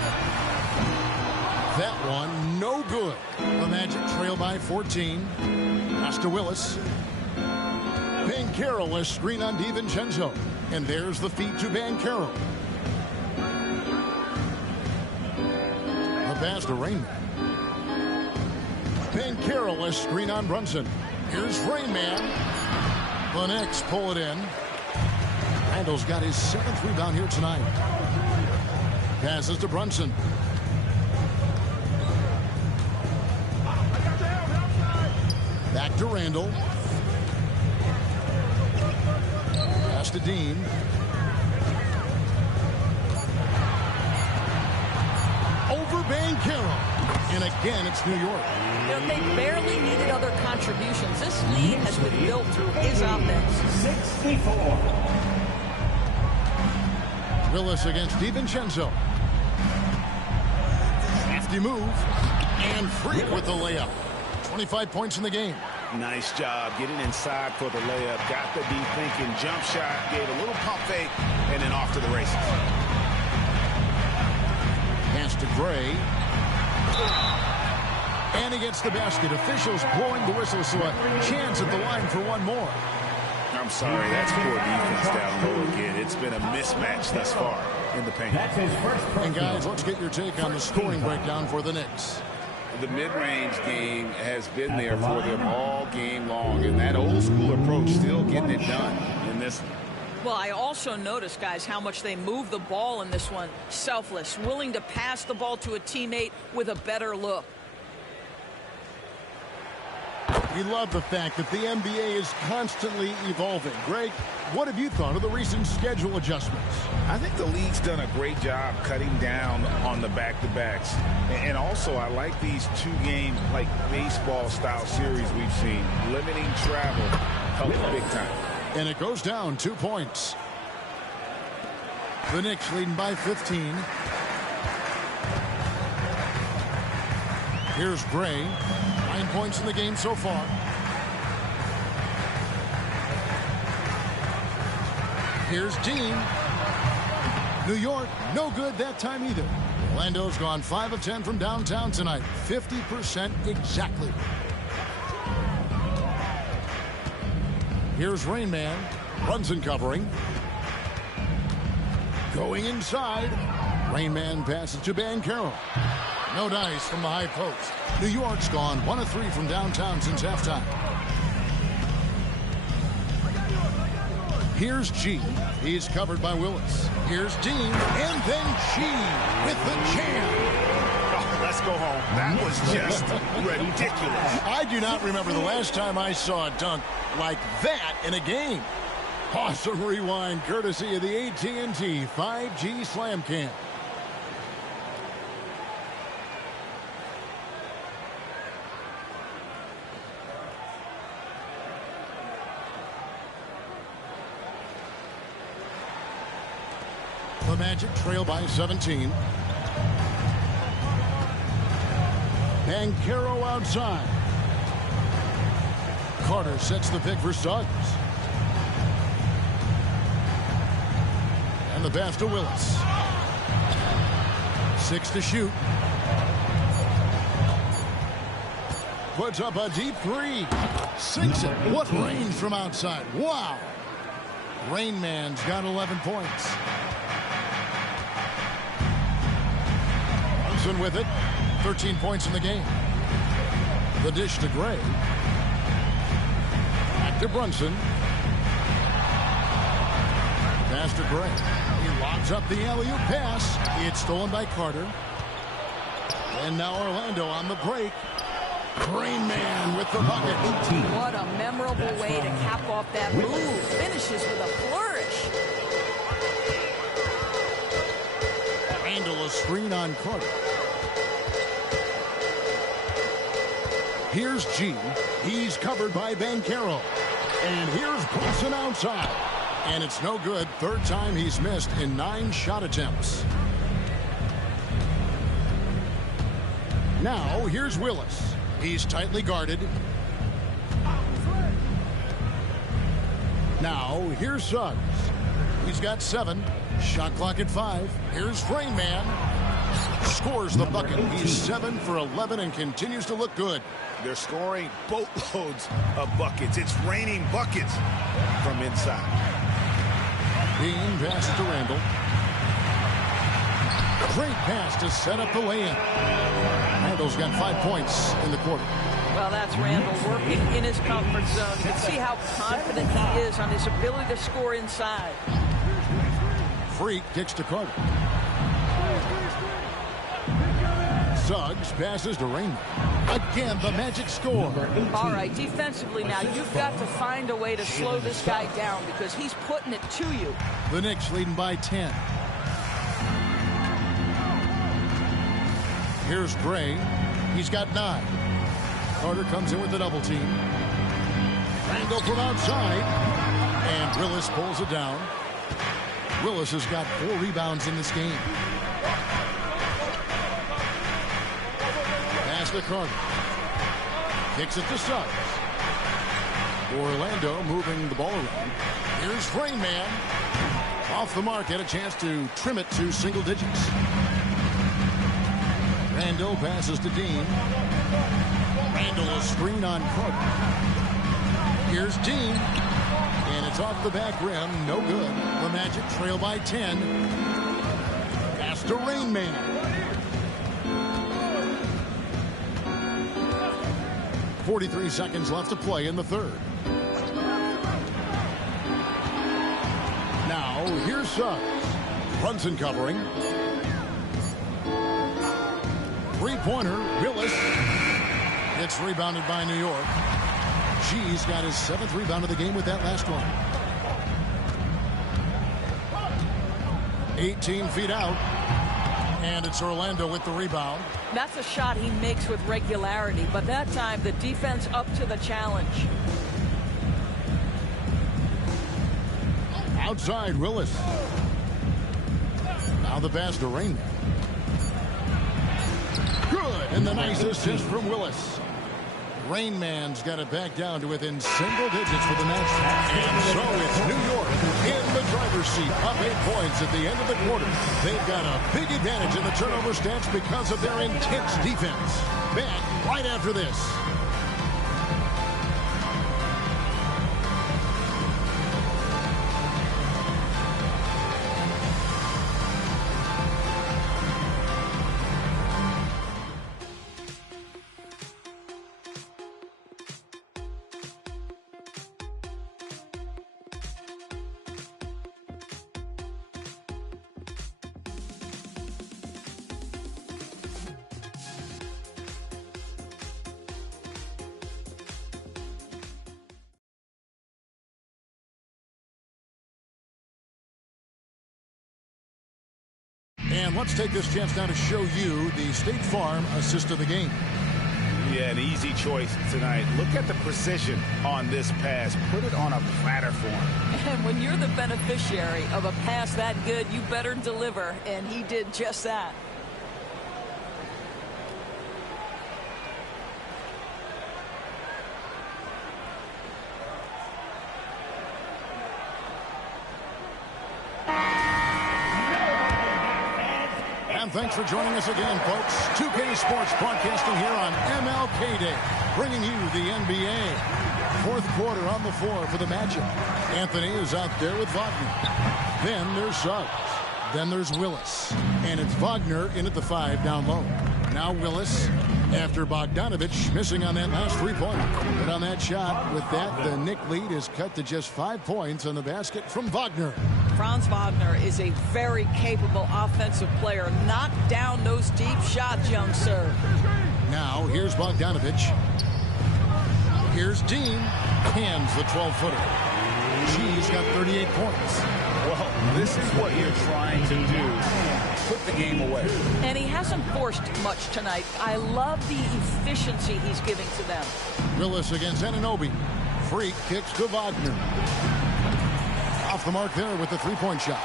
That one, no good. The Magic trail by 14. Pass to Willis. Banchero, a screen on DiVincenzo. And there's the feed to Banchero. The pass to Raymond. Banchero, a screen on Brunson. Here's Raymond. The Knicks pull it in. Randall's got his 7th rebound here tonight. Passes to Brunson. Back to Randall. Pass to Dean. Over Banchero. And again, it's New York. You know, they barely needed other contributions. This lead has been built through his offense. 64. Willis against DiVincenzo. Hefty move. And Freak with the layup. 25 points in the game. Nice job getting inside for the layup. Got the D thinking jump shot, gave a little pump fake, and then off to the races. Pass to Gray. And he gets the basket. Officials blowing the whistle, so a chance at the line for one more. I'm sorry, that's poor defense down low again. It's been a mismatch thus far in the paint. That's his first. And guys, let's get your take on the scoring breakdown for the Knicks. The mid-range game has been there for them all game long, and that old school approach still getting it done in this one. Well, I also noticed, guys, how much they move the ball in this one. Selfless, willing to pass the ball to a teammate with a better look. We love the fact that the NBA is constantly evolving. Greg, what have you thought of the recent schedule adjustments? I think the league's done a great job cutting down on the back-to-backs. And also, I like these 2-game, like, baseball-style series we've seen. Limiting travel helps big time. And it goes down 2 points. The Knicks leading by 15. Here's Gray. 9 points in the game so far. Here's Dean. New York, no good that time either. Orlando's gone 5 of 10 from downtown tonight. 50% exactly. Here's Rain Man. Brunson covering. Going inside. Rain Man passes to Banchero. No dice from the high post. New York's gone 1 of 3 from downtown since halftime. Here's G. He's covered by Willis. Here's Dean. And then G with the jam. Oh, let's go home. That was just ridiculous. I do not remember the last time I saw a dunk like that in a game. Awesome rewind courtesy of the AT&T 5G Slam Cam. The Magic trail by 17. Banchero outside. Carter sets the pick for Suggs. And the pass to Willis. 6 to shoot. Puts up a deep 3. Sinks it. What range from outside. Wow. Rain Man's got 11 points. Brunson with it. 13 points in the game. The dish to Gray. Back to Brunson. Pass to Gray. He lobs up the alley-oop pass. It's stolen by Carter. And now Orlando on the break. Rain Man with the bucket. What a memorable way to cap off that move. Finishes with a flourish. Randall a screen on Carter. Here's G. He's covered by Banchero. And here's Brunson outside. And it's no good. Third time he's missed in 9 shot attempts. Now here's Willis. He's tightly guarded. Now here's Suggs. He's got 7. Shot clock at 5. Here's Rain Man. Scores the bucket. He's 7 for 11 and continues to look good. They're scoring boatloads of buckets. It's raining buckets from inside. Bean passes to Randall. Great pass to set up the lay-in. Randall's got 5 points in the quarter. Well, that's Randall working in his comfort zone. You can see how confident he is on his ability to score inside. Freak kicks to Carter. Suggs passes to Rain. Again, the Magic score. All right, defensively now, you've got to find a way to slow this guy down because he's putting it to you. The Knicks leading by 10. Here's Gray. He's got 9. Carter comes in with the double team. Randall from outside. And Willis pulls it down. Willis has got 4 rebounds in this game. Pass to Carter. Kicks it to Suggs. Orlando moving the ball around. Here's Rain Man. Off the mark, had a chance to trim it to single digits. Randall passes to Dean. Randall a screen on Carter. Here's Dean. And it's off the back rim. No good. The Magic trail by 10. Pass to Rain Man. .43 seconds left to play in the third. Now, here's Suggs. Brunson covering. Three-pointer, Willis. It's rebounded by New York. G's got his 7th rebound of the game with that last one. 18 feet out. And it's Orlando with the rebound. That's a shot he makes with regularity, but that time the defense up to the challenge. Outside, Willis. Now the pass to Rain Man. Good, and the nice assist from Willis. Rain Man's got it back down to within single digits for the match. And so it's New York in the driver's seat, up 8 points at the end of the quarter. They've got a big advantage in the turnover stats because of their intense defense. Back right after this. And let's take this chance now to show you the State Farm assist of the game. Yeah, an easy choice tonight. Look at the precision on this pass. Put it on a platter for him. And when you're the beneficiary of a pass that good, you better deliver. And he did just that. And thanks for joining us again, folks. 2K Sports broadcasting here on MLK Day, bringing you the NBA. Fourth quarter on the floor for the matchup. Anthony is out there with Wagner. Then there's Suggs. Then there's Willis. And it's Wagner in at the 5 down low. Now Willis after Bogdanovich missing on that last three-pointer. But on that shot, with that, the Knicks lead is cut to just 5 points on the basket from Wagner. Franz Wagner is a very capable offensive player. Knock down those deep shots, young sir. Now, here's Bogdanovich. Here's Dean. Hands the 12-footer. She's got 38 points. Well, this is what you're trying to do. Put the game away. And he hasn't forced much tonight. I love the efficiency he's giving to them. Willis against Anunoby. Freak kicks to Wagner. Off the mark there with the three-point shot.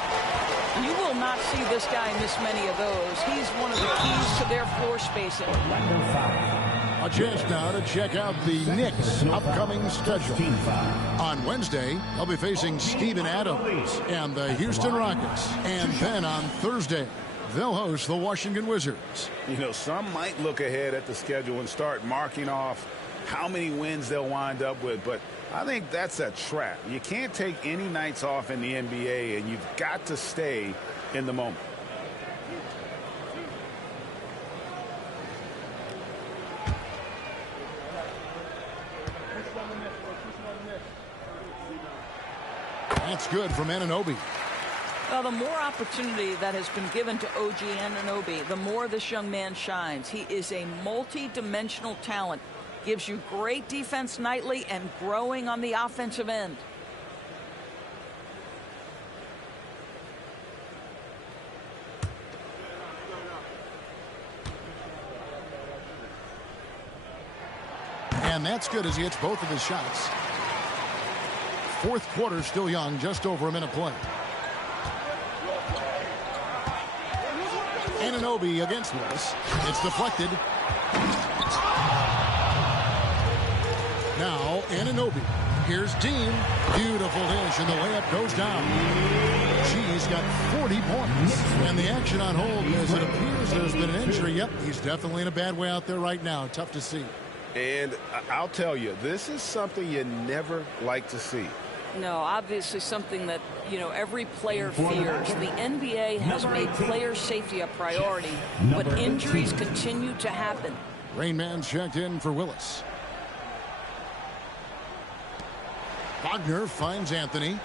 You will not see this guy miss many of those. He's one of the keys to their floor spacing. A chance now to check out the Knicks' upcoming schedule. On Wednesday, they'll be facing Steven Adams and the Houston Rockets. And then on Thursday, they'll host the Washington Wizards. You know, some might look ahead at the schedule and start marking off how many wins they'll wind up with, but I think that's a trap. You can't take any nights off in the NBA, and you've got to stay in the moment. That's good from Anunoby. Well, the more opportunity that has been given to OG Anunoby, the more this young man shines. He is a multi-dimensional talent. Gives you great defense nightly and growing on the offensive end. And that's good as he hits both of his shots. Fourth quarter still young, just over a minute play. Anunoby against Willis. It's deflected. Now Anunoby. Here's Dean. Beautiful dish, and the layup goes down. She's got 40 points. And the action on hold as it appears there's been an injury. Yep, he's definitely in a bad way out there right now. Tough to see. And I'll tell you, this is something you never like to see. No, obviously something that, you know, every player fears. The NBA has made player safety a priority, but injuries continue to happen. Rainman's checked in for Willis. Wagner finds Anthony.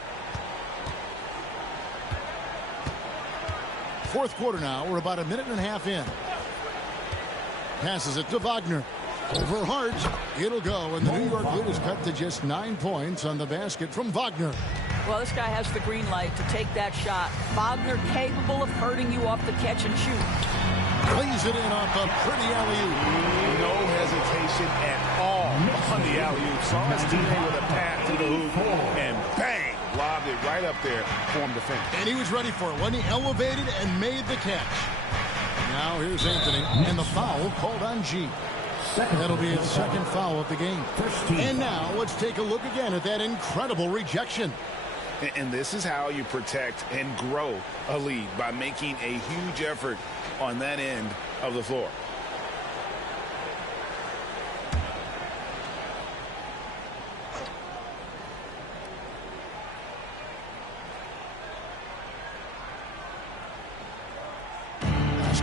Fourth quarter now. We're about a minute and a half in. Passes it to Wagner. Over Hart. It'll go, and the New York lead is cut to just 9 points on the basket from Wagner. Well, this guy has the green light to take that shot. Wagner capable of hurting you off the catch and shoot. Plays it in off a pretty alley-oop. No hesitation at all on the alley-oop. Saw his teammate with a pass to the hoop, and bang, lobbed it right up there for him to finish. And he was ready for it when he elevated and made the catch. Now here's Anthony, and the foul called on G. That'll be his second foul of the game. And now let's take a look again at that incredible rejection. And this is how you protect and grow a lead, by making a huge effort on that end of the floor.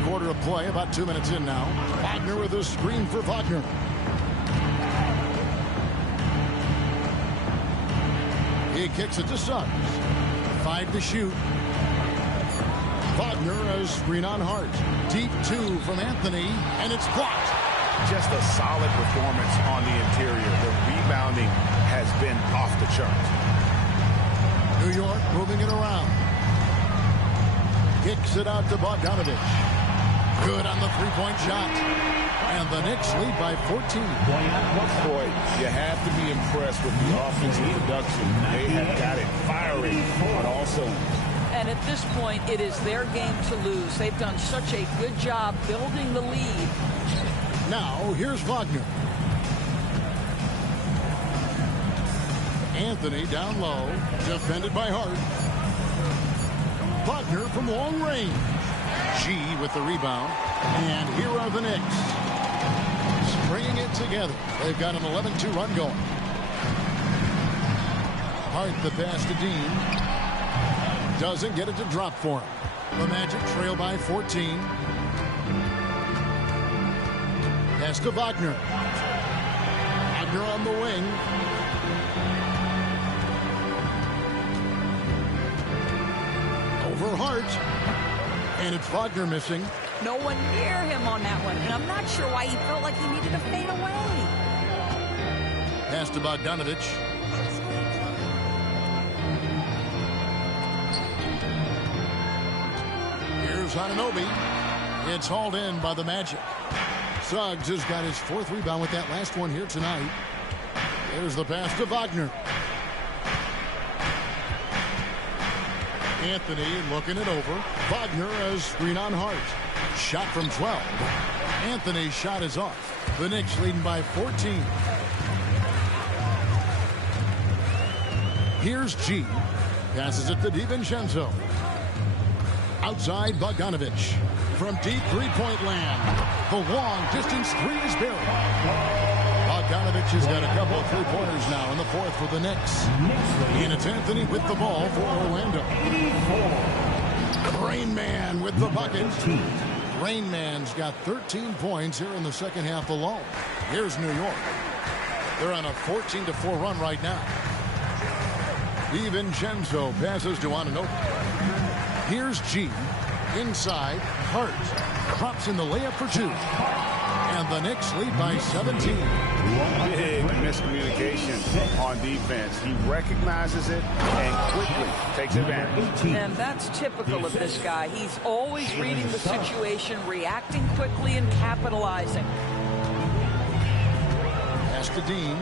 Quarter of play, about 2 minutes in now. Wagner with a screen for Wagner. He kicks it to Suggs. 5 to shoot. Wagner has screen on Hart. Deep 2 from Anthony, and it's blocked. Just a solid performance on the interior. The rebounding has been off the charts. New York moving it around. Kicks it out to Bogdanovich. Good on the three-point shot. And the Knicks lead by 14. Boy, you have to be impressed with the offensive production. They have got it firing on all cylinders. And at this point, it is their game to lose. They've done such a good job building the lead. Now, here's Wagner. Anthony down low, defended by Hart. Wagner from long range. G with the rebound. And here are the Knicks. Bringing it together. They've got an 11-2 run going. Hart the pass to Dean. Doesn't get it to drop for him. The Magic trail by 14. Pass to Wagner. Wagner on the wing. Over Hart. And it's Wagner missing. No one near him on that one, and I'm not sure why he felt like he needed to fade away. Pass to Bogdanovich. Here's Anunoby. It's hauled in by the Magic. Suggs has got his 4th rebound with that last one here tonight. There's the pass to Wagner. Anthony looking it over. Wagner as screen on Hart. Shot from 12. Anthony's shot is off. The Knicks leading by 14. Here's G. Passes it to DiVincenzo. Outside Bogdanovich. From deep three-point land. The long distance three is buried. Bogdanovich has got a couple of three-pointers now in the 4th for the Knicks. And it's Anthony with the ball for Orlando. Rain Man with the bucket. Rain Man's got 13 points here in the second half alone. Here's New York. They're on a 14-4 run right now. DiVincenzo passes to Anunoby. Here's G. Inside, Hart drops in the layup for 2. And the Knicks lead by 17. Big miscommunication on defense. He recognizes it and quickly takes advantage. And that's typical of this guy. He's always reading the situation, reacting quickly, and capitalizing. Pass to Dean.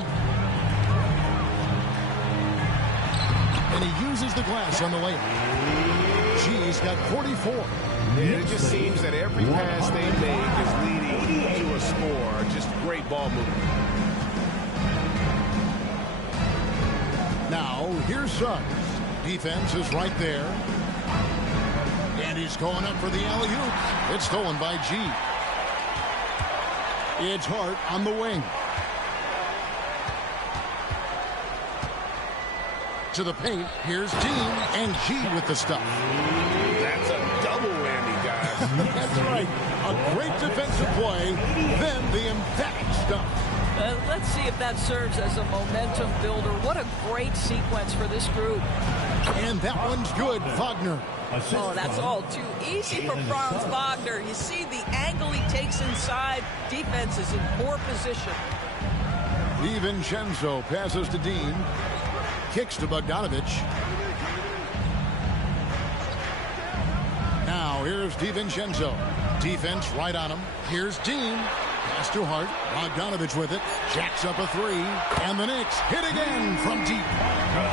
And he uses the glass on the layup. G's got 44. And it just seems that every pass they make is leading to a score. Just great ball movement. Now, here's Suggs. Defense is right there. And he's going up for the alley-oop. It's stolen by G. It's Hart on the wing. To the paint, here's Dean, and G with the stuff. That's a double whammy, guys. That's right. A great defensive play, then the emphatic stuff. Let's see if that serves as a momentum builder. What a great sequence for this group. And that one's good, Wagner. Oh, that's all too easy for Franz Wagner. You see the angle he takes inside. Defense is in poor position. DiVincenzo passes to Dean. Kicks to Bogdanovich. Now here's DiVincenzo. Defense right on him. Here's Dean. Pass to Hart. Bogdanovich with it. Jacks up a 3. And the Knicks hit again from deep.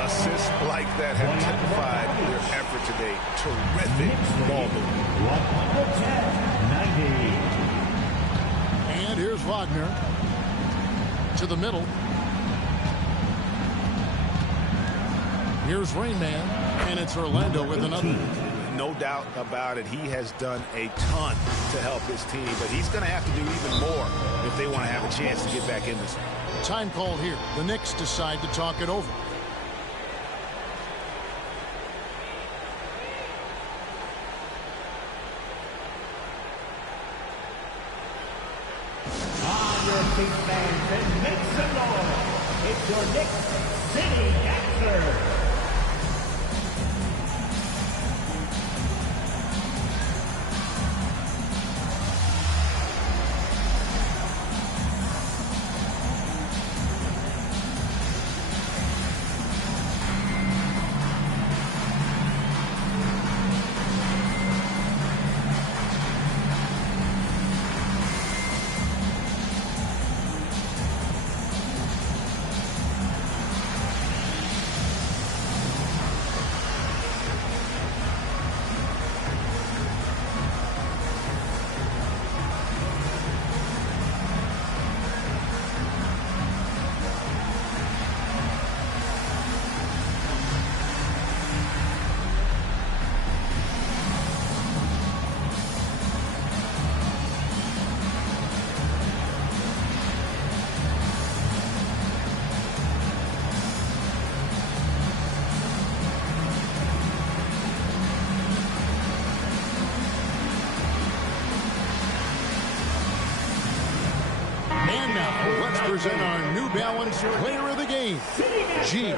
Assists like that have typified their effort today. Terrific ball movement. 110-90. And here's Wagner. To the middle. Here's Rain Man, and it's Orlando with another. No doubt about it. He has done a ton to help his team, but he's going to have to do even more if they want to have a chance to get back in this one. Time called here. The Knicks decide to talk it over. On your feet, fans, and make some noise. It's your Knicks City Dancers. present our New Balance Player of the Game, G.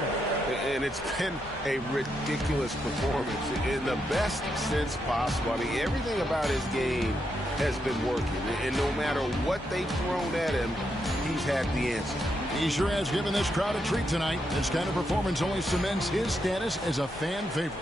And it's been a ridiculous performance in the best sense possible. I mean, everything about his game has been working. And no matter what they've thrown at him, he's had the answer. He sure has given this crowd a treat tonight. This kind of performance only cements his status as a fan favorite.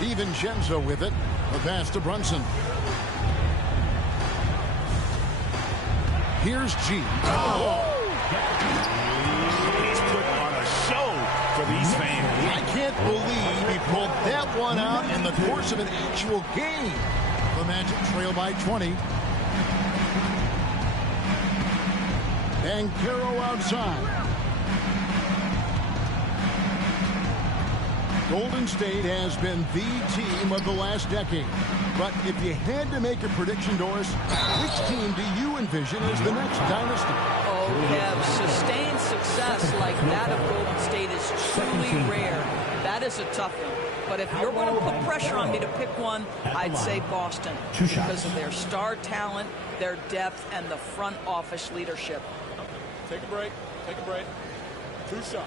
DiVincenzo with it. The pass to Brunson. Here's G. He's put on a show for these fans. I can't believe he pulled that one out in the course of an actual game. The Magic trail by 20. And Caro outside. Golden State has been the team of the last decade. But if you had to make a prediction, Doris, which team do you envision as the next dynasty? Oh, Kev, sustained success like that of Golden State is truly rare. That is a tough one. But if you're going to put pressure on me to pick one, I'd say Boston because of their star talent, their depth, and the front office leadership. Take a break. Take a break. 2 shots.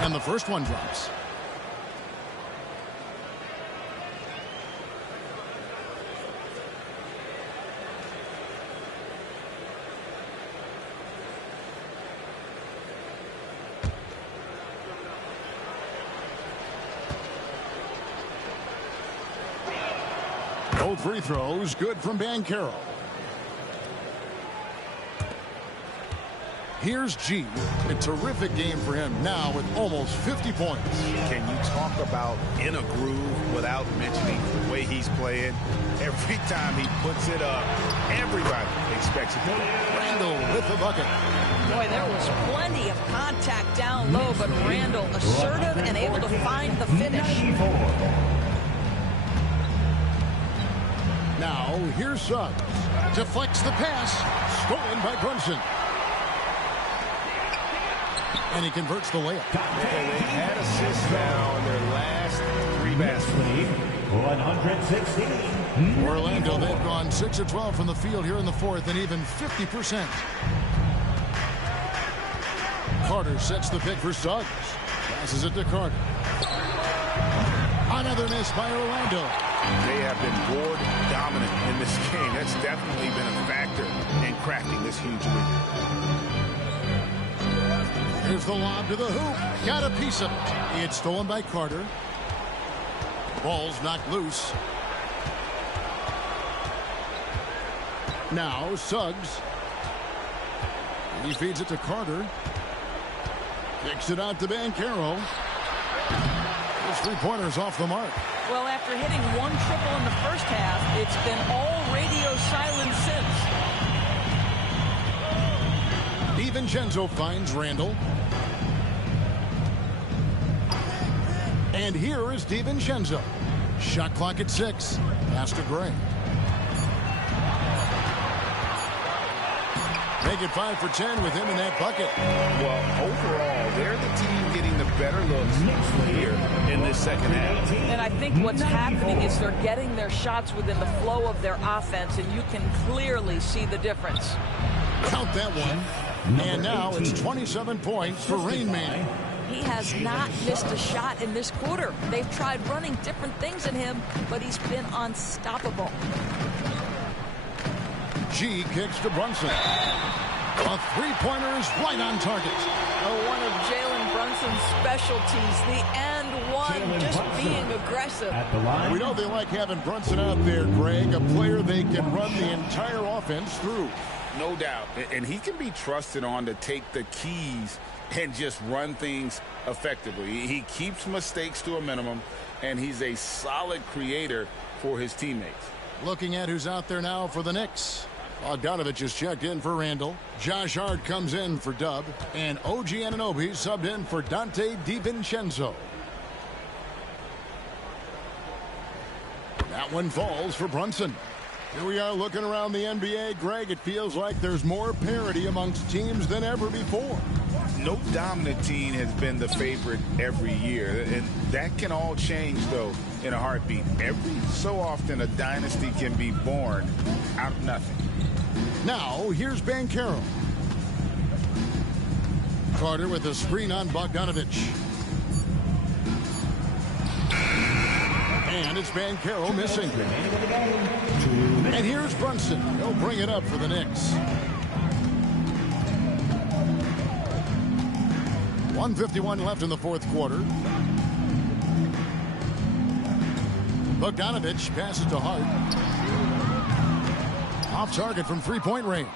And the first one drops. Both free throws good from Banchero. Here's G. A terrific game for him now with almost 50 points. Can you talk about in a groove without mentioning the way he's playing? Every time he puts it up, everybody expects it to go. Randall with the bucket. Boy, there was plenty of contact down low, but Randall assertive and able to find the finish. Now, here's Suggs. Deflects the pass. Stolen by Brunson. And he converts the layup. And they've had assists now in their last 3 baskets. 116. Orlando, they've gone 6 of 12 from the field here in the fourth and even 50%. Carter sets the pick for Suggs. Passes it to Carter. Another miss by Orlando. They have been board dominant in this game. That's definitely been a factor in cracking this huge lead. Here's the lob to the hoop. Got a piece of it. It's stolen by Carter. Ball's knocked loose. Now Suggs. He feeds it to Carter. Kicks it out to Banchero. His 3-pointer's off the mark. Well, after hitting 1 triple in the first half, it's been all radio silence since. DiVincenzo finds Randall. And here is DiVincenzo. Shot clock at 6. Pass to Gray. Make it 5 for 10 with him in that bucket. Well, overall, they're the team getting the better looks here in this second half. And I think what's happening is they're getting their shots within the flow of their offense, and you can clearly see the difference. Count that one. And now it's 27 points for Rain Man. He has not missed a shot in this quarter. They've tried running different things at him, but he's been unstoppable. G kicks to Brunson. A 3-pointer is right on target. One of Jalen Brunson's specialties, the and one, just being aggressive. We know they like having Brunson out there, Greg, a player they can run the entire offense through. No doubt. And he can be trusted on to take the keys and just run things effectively. He keeps mistakes to a minimum, and he's a solid creator for his teammates. Looking at who's out there now for the Knicks. Bogdanovich is checked in for Randall. Josh Hart comes in for Dub. And OG Anunoby subbed in for Dante DiVincenzo. That one falls for Brunson. Here we are looking around the NBA. Greg, it feels like there's more parity amongst teams than ever before. No dominant team has been the favorite every year, and that can all change, though, in a heartbeat. Every so often, a dynasty can be born out of nothing. Now, here's Banchero. Carter with a screen on Bogdanovich. And it's Banchero missing. And here's Brunson. He'll bring it up for the Knicks. 1:51 left in the fourth quarter. Bogdanovich passes to Hart. Off target from three-point range.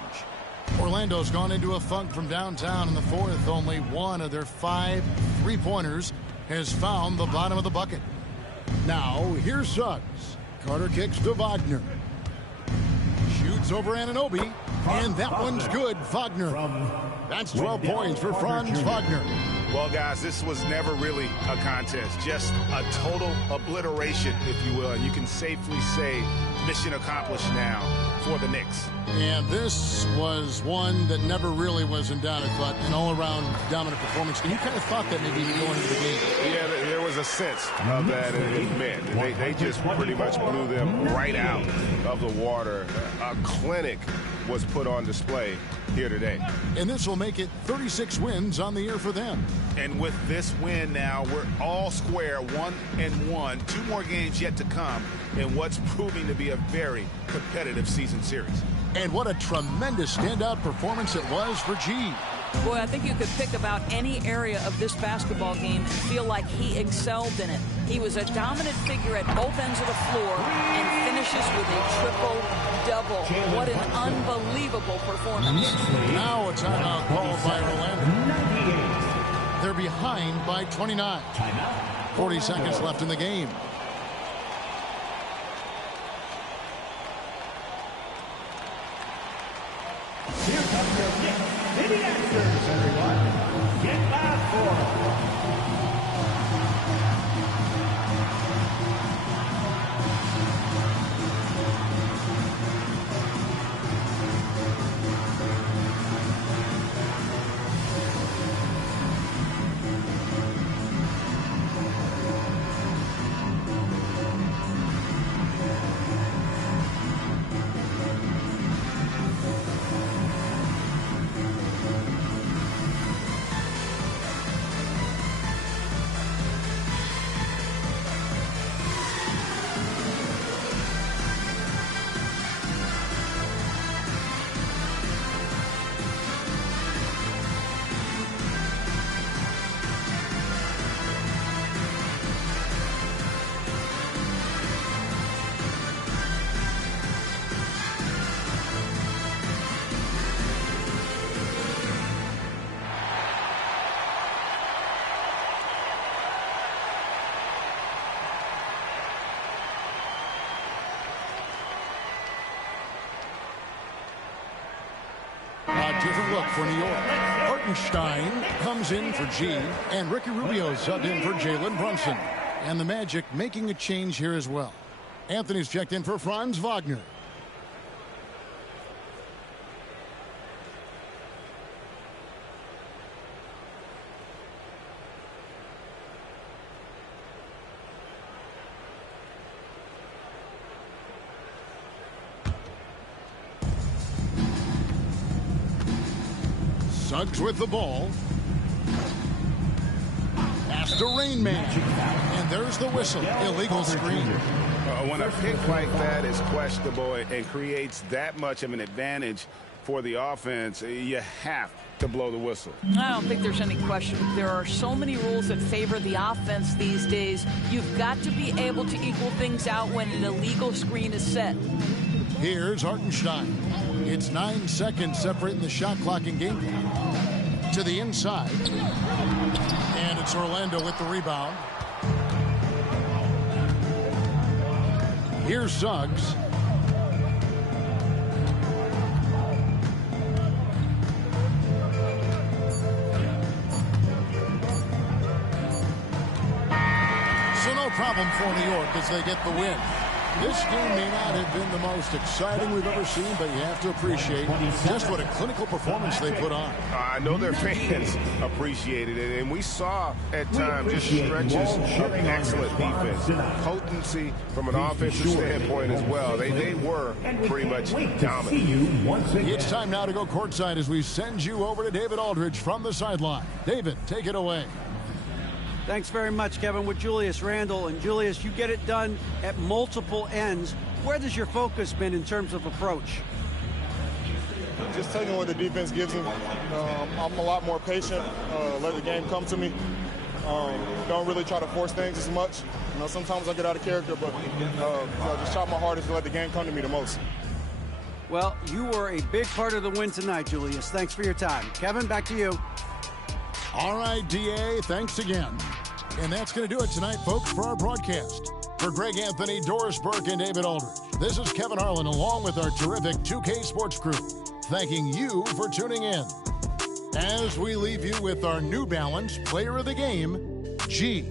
Orlando's gone into a funk from downtown in the fourth. Only one of their 5 three-pointers has found the bottom of the bucket. Now, here's Suggs. Carter kicks to Wagner. Shoots over Anunoby. And that one's good. Wagner. That's 12 points for Franz Wagner. Well, guys, this was never really a contest. Just a total obliteration, if you will. And you can safely say mission accomplished now for the Knicks. And this was one that never really was in doubt. I thought an all-around dominant performance. And you kind of thought that maybe going into the game. Yeah, there was a sense of that in the men. They just pretty much blew them right out of the water. A clinic was put on display here today. And this will make it 36 wins on the year for them. And with this win now, we're all square, 1-1. 2 more games yet to come in what's proving to be a very competitive season series. And what a tremendous standout performance it was for G. Boy, I think you could pick about any area of this basketball game and feel like he excelled in it. He was a dominant figure at both ends of the floor and finishes with a triple-double. What an unbelievable performance. Now a timeout called by Orlando. They're behind by 29. 40 seconds left in the game. Here comes your Knicks City answers, everyone. Get loud for them. Different look for New York. Hartenstein comes in for G, and Ricky Rubio subbed in for Jalen Brunson. And the Magic making a change here as well. Anthony's checked in for Franz Wagner. Suggs with the ball. Pass to Rain Man. And there's the whistle. Illegal screen. When a pick like that is questionable and creates that much of an advantage for the offense, you have to blow the whistle. I don't think there's any question. There are so many rules that favor the offense these days. You've got to be able to equal things out when an illegal screen is set. Here's Hartenstein. It's 9 seconds separating the shot clock and game clock. to the inside. And it's Orlando with the rebound. Here's Suggs. So no problem for New York as they get the win. This game may not have been the most exciting we've ever seen, but you have to appreciate just what a clinical performance they put on. I know their fans appreciated it, and we saw at times just stretches of excellent defense. Potency from an offensive standpoint as well. They were pretty much dominant. It's time now to go courtside as we send you over to David Aldridge from the sideline. David, take it away. Thanks very much, Kevin, with Julius Randle. And Julius, you get it done at multiple ends. Where has your focus been in terms of approach? Just taking what the defense gives me. I'm a lot more patient, let the game come to me. Don't really try to force things as much. Sometimes I get out of character, but just try my hardest to let the game come to me the most. Well, you were a big part of the win tonight, Julius. Thanks for your time. Kevin, back to you. All right, DA, thanks again. And that's going to do it tonight, folks, for our broadcast. For Greg Anthony, Doris Burke, and David Aldridge, this is Kevin Harlan along with our terrific 2K Sports crew, thanking you for tuning in. As we leave you with our New Balance Player of the Game, G.